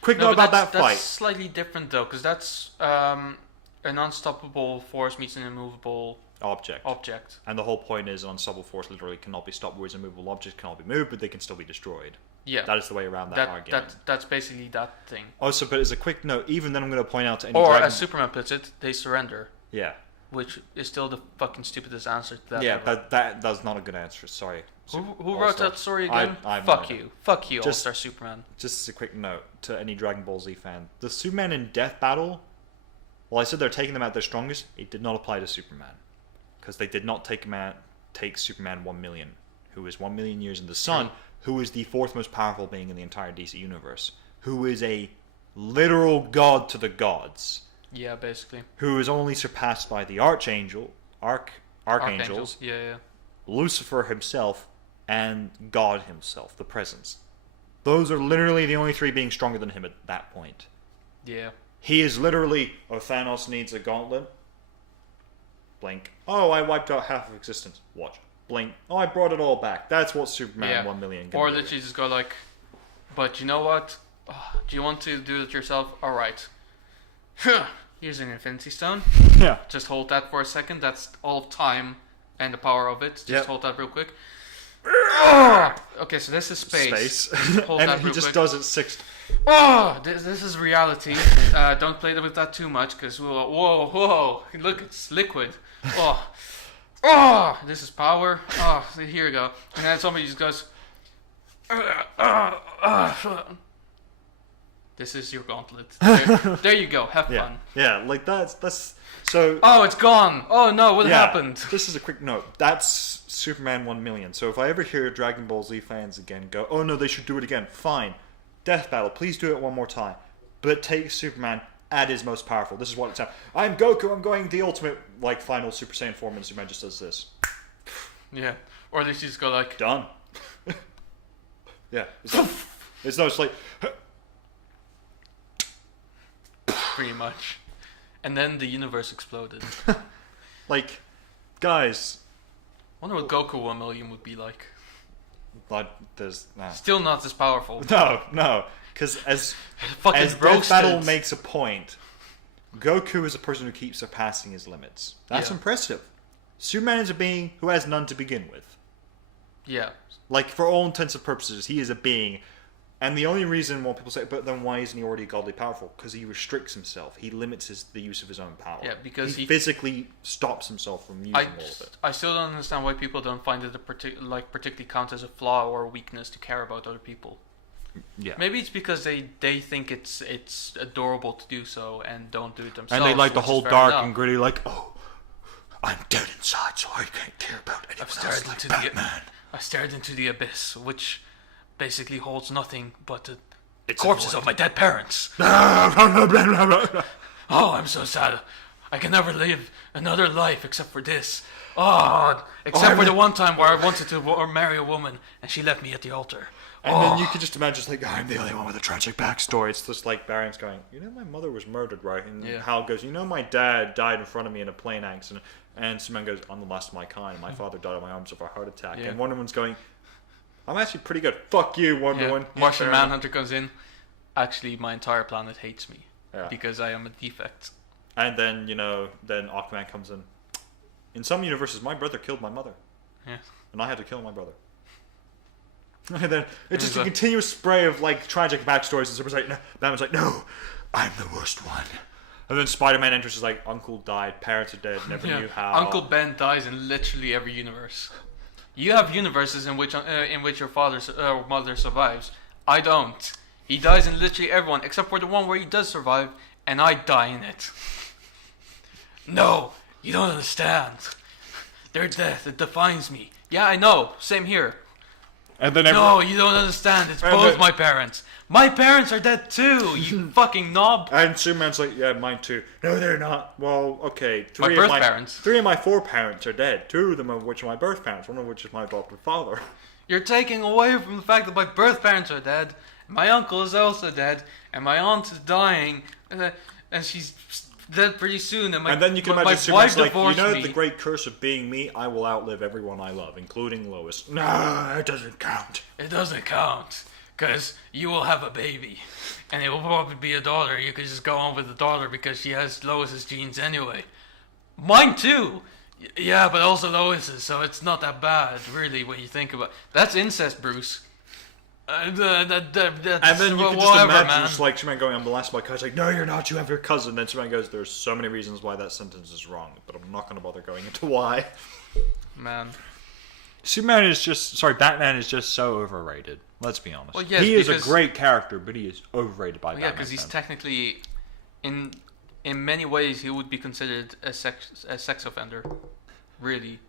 Quick note but about that that's fight. slightly different though, because that's an unstoppable force meets an immovable object. And the whole point is an unstoppable force literally cannot be stopped, whereas immovable objects cannot be moved, but they can still be destroyed. Yeah. That is the way around that argument. That's basically that thing. Also, but as a quick note, even then I'm going to point out to any Or Dragon... as Superman puts it, they surrender, Yeah. which is still the fucking stupidest answer to that. Yeah, ever. that's not a good answer, sorry. Who All wrote Star. that story again? I have Fuck no idea. you. Fuck you, Just- All-Star Superman. Just as a quick note to any Dragon Ball Z fan, the Superman in Death Battle, well, I said they're taking them at their strongest, it did not apply to Superman. Because they did not take Superman 1 million, who is 1 million years in the sun, who is the fourth most powerful being in the entire DC universe, who is a literal god to the gods, Yeah, basically. who is only surpassed by the Archangels, Yeah. Lucifer himself, and God himself, the Presence. Those are literally the only three being stronger than him at that point. Yeah. He is literally, oh, Thanos needs a gauntlet. Blink. Oh, I wiped out half of existence. Watch. Blink. Oh, I brought it all back. That's what Superman Yeah. 1 million can Or do. literally just go like, but you know what? Oh, do you want to do it yourself? Alright. Here's an Infinity Stone. Yeah. Just hold that for a second. That's all of time and the power of it. Just Yep. hold that real quick. Okay, so this is space. Hold And that he real just quick. does it 6. Oh, this is reality. Don't play with that too much, because whoa, look, it's liquid. Oh, this is power. Oh, here we go. And then somebody just goes. This is your gauntlet. There you go. Have Yeah. fun. Yeah, like that's so. Oh, it's gone. Oh no, what yeah, happened? Just as a quick note, that's Superman 1 million. So if I ever hear Dragon Ball Z fans again go, oh no, they should do it again, fine. Death Battle, please do it one more time. But take Superman at his most powerful. This is what it's at. I'm Goku, I'm going the ultimate, like, final Super Saiyan form, and Superman just does this. Yeah. Or they just go like. Done. Yeah. It's no, it's like... Pretty much. And then the universe exploded. Like, guys... I wonder what Goku 1 million would be like. Like, there's... Nah. Still not as powerful. No. Because as Fucking Death roasted. Battle makes a point, Goku is a person who keeps surpassing his limits. That's Yeah. impressive. Superman is a being who has none to begin with. Yeah. Like, for all intents and purposes, he is a being. And the only reason why people say, but then why isn't he already godly powerful? Because he restricts himself. He limits the use of his own power. Yeah, because he he- physically stops himself from using all of it. I still don't understand why people don't find it particularly count as a flaw or a weakness to care about other people. Yeah. Maybe it's because they think it's adorable to do so and don't do it themselves. And they like the which is whole fair dark enough. and gritty, like, oh, I'm dead inside, so I can't care about anyone I've else stared like into Batman. I stared into the abyss, which basically holds nothing but the It's corpses a of my dead parents. void. Oh, I'm so sad. I can never live another life except for this. Oh, except for the one time where I wanted to marry a woman and she left me at the altar. And Oh. then you could just imagine, just like, I'm the only one with a tragic backstory. It's just like Barion's going, you know, my mother was murdered, right? And Yeah. Hal goes, you know, my dad died in front of me in a plane accident. And Superman goes, I'm the last of my kind. And my father died on my arms of a heart attack. Yeah. And Wonder Woman's going, I'm actually pretty good. Fuck you, Wonder Woman. Yeah, Martian fair enough. Manhunter comes in. Actually, my entire planet hates me Yeah. because I am a defect. And then, you know, then Aquaman comes in. In some universes, my brother killed my mother. Yeah. And I had to kill my brother. And then it's just a Exactly. continuous spray of like tragic backstories, and Superman's like, no. Batman's like, no, I'm the worst one. And then Spider-Man enters, is like, Uncle died, parents are dead, never knew how. Uncle Ben dies in literally every universe. You have universes in which your father or mother survives. I don't. He dies in literally everyone, except for the one where he does survive, and I die in it. No, you don't understand. Their death, it defines me. Yeah, I know. Same here. And then No, you don't understand. It's both my parents. My parents are dead too, you fucking knob. And Superman's like, yeah, mine too. No, they're not. Well, okay. My birth parents. 3 of my 4 parents are dead. 2 of them of which are my birth parents. 1 of which is my adopted father. You're taking away from the fact that my birth parents are dead, my uncle is also dead, and my aunt is dying, and she's dead pretty soon, and and then you can my imagine wife Superman's like, you divorced know me. the great curse of being me? I will outlive everyone I love, including Lois. No, it doesn't count. It doesn't count, because you will have a baby, and it will probably be a daughter. You could just go on with the daughter because she has Lois's genes anyway. Mine too! Yeah, but also Lois's, so it's not that bad, really, when you think about it. That's incest, Bruce. And then you can just imagine just like Superman going, I'm molested by cousin. Like, no, you're not. You have your cousin. Then Superman goes, there's so many reasons why that sentence is wrong, but I'm not going to bother going into why. Man. Batman is just so overrated. Let's be honest. Well, yes, he is a because- great character, but he is overrated by Yeah, Batman. because he's fans. technically, in many ways, he would be considered a sex offender. Really.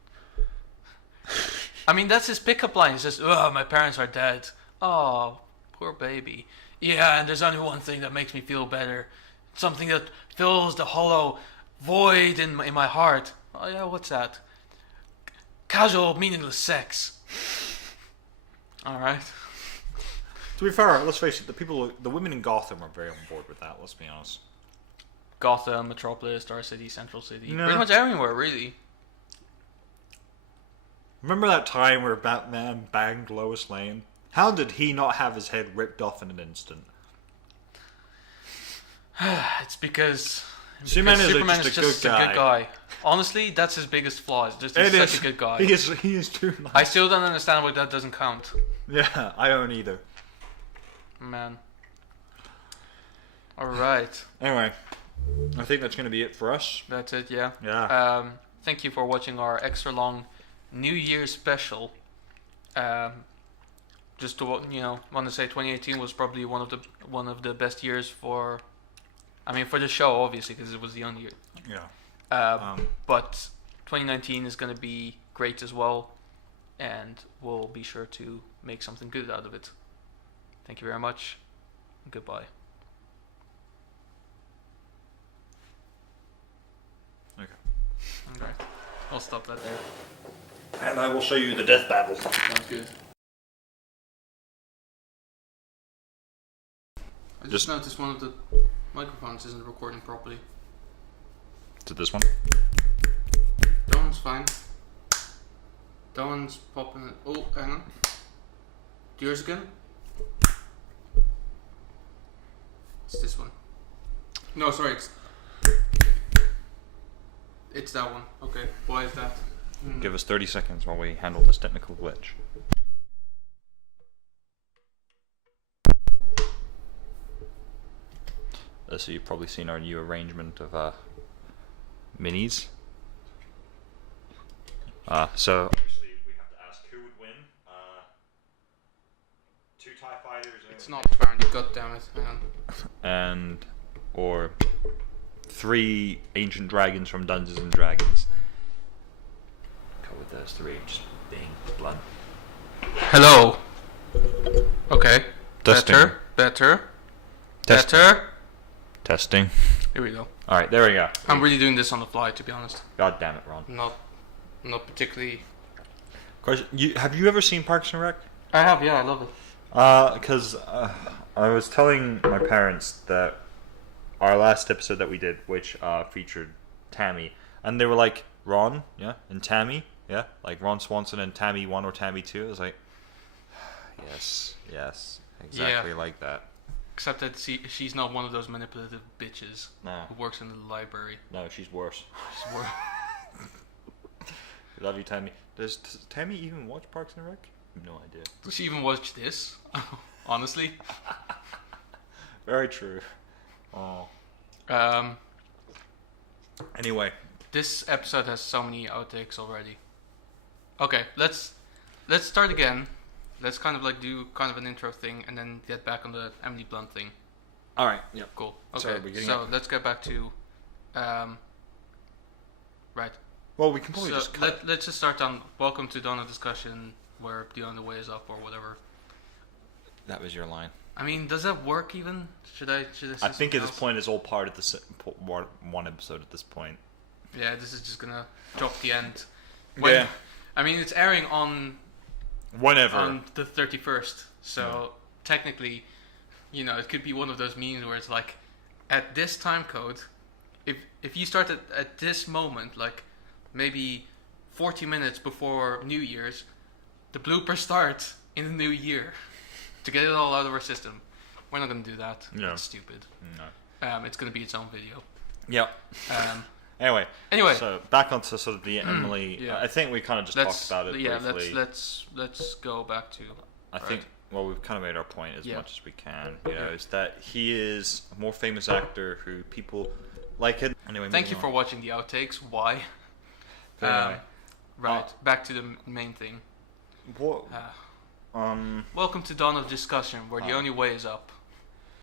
I mean, that's his pickup line. He says, "Oh, my parents are dead. Oh, poor baby. Yeah, and there's only one thing that makes me feel better. Something that fills the hollow void in my heart. Oh yeah, what's that? Casual, meaningless sex. All right." To be fair, let's face it, the women in Gotham are very on board with that, let's be honest. Gotham, Metropolis, Star City, Central City. No. Pretty much everywhere, really. Remember that time where Batman banged Lois Lane? How did he not have his head ripped off in an instant? It's because Superman is Superman just is a just good a guy. good guy. Honestly, that's his biggest flaw. It's just he's such a good guy. He is too nice. I still don't understand why that doesn't count. Yeah, I don't either. Man. Alright. Anyway, I think that's going to be it for us. That's it, yeah. Yeah. Thank you for watching our extra long New Year's special. Just to want to say 2018 was probably one of the best years for the show, obviously, because it was the only year. Yeah. But 2019 is going to be great as well, and we'll be sure to make something good out of it. Thank you very much. Goodbye. Okay. I'll stop that there. And I will show you the death battle. Sounds good. I just noticed one of the microphones isn't recording properly. To this one? That one's fine. That one's popping. Oh, hang on. Yours again? It's this one. No, sorry, it's that one. Okay, why is that? Give us 30 seconds while we handle this technical glitch. So you've probably seen our new arrangement of minis. So obviously we have to ask who would win. 2 TIE fighters. It's not apparent. God damn it! Hang on. Or 3 ancient dragons from Dungeons and Dragons. Go with those 3, just being blunt. Hello. Okay. Testing. Better. Testing. Better. Testing. Here we go. Alright, there we go. I'm really doing this on the fly, to be honest. God damn it, Ron. Not particularly. Have you ever seen Parks and Rec? I have, yeah, I love it. Because I was telling my parents that our last episode that we did, which featured Tammy, and they were like, Ron, yeah, and Tammy, yeah, like Ron Swanson and Tammy 1 or Tammy 2. I was like, yes, exactly like that. Except that she's not one of those manipulative bitches who works in the library. No, she's worse. She's worse. Love you, Tammy. Does Tammy even watch Parks and Rec? No idea. Does she even watch this? Honestly. Very true. Oh. Anyway, this episode has so many outtakes already. Okay, let's start again. let's kind of like do kind of an intro thing and then get back on the Emily Blunt thing. All right. Yep. Cool. Okay. Sorry, we're getting so up. let's get back to, right. Well, we can probably So just cut. let's just start on welcome to Dawn of Discussion, where The Only Way is Up or whatever. That was your line. I mean, does that work even? Should I say I think something at this else? point it's all part of the one episode at this point. Yeah, this is just gonna drop the end. When, I mean, it's airing on Whenever. the 31st, so technically, you know, it could be one of those memes where it's like, at this time code, if you start at this moment, like maybe 40 minutes before New Year's, the blooper starts in the new year to get it all out of our system. We're not gonna do that. No. That's stupid. No. It's gonna be its own video. Yep. Anyway, So back onto sort of the Emily. yeah. I think we kind of just talked about it yeah, briefly. let's go back to. I think. Well, we've kind of made our point as Yeah. much as we can. You know, is that he is a more famous actor who people like it. Anyway. Thank you moving for on. watching the outtakes. Why? But anyway, Right, back to the main thing. what? Welcome to Dawn of Discussion, where the only way is up.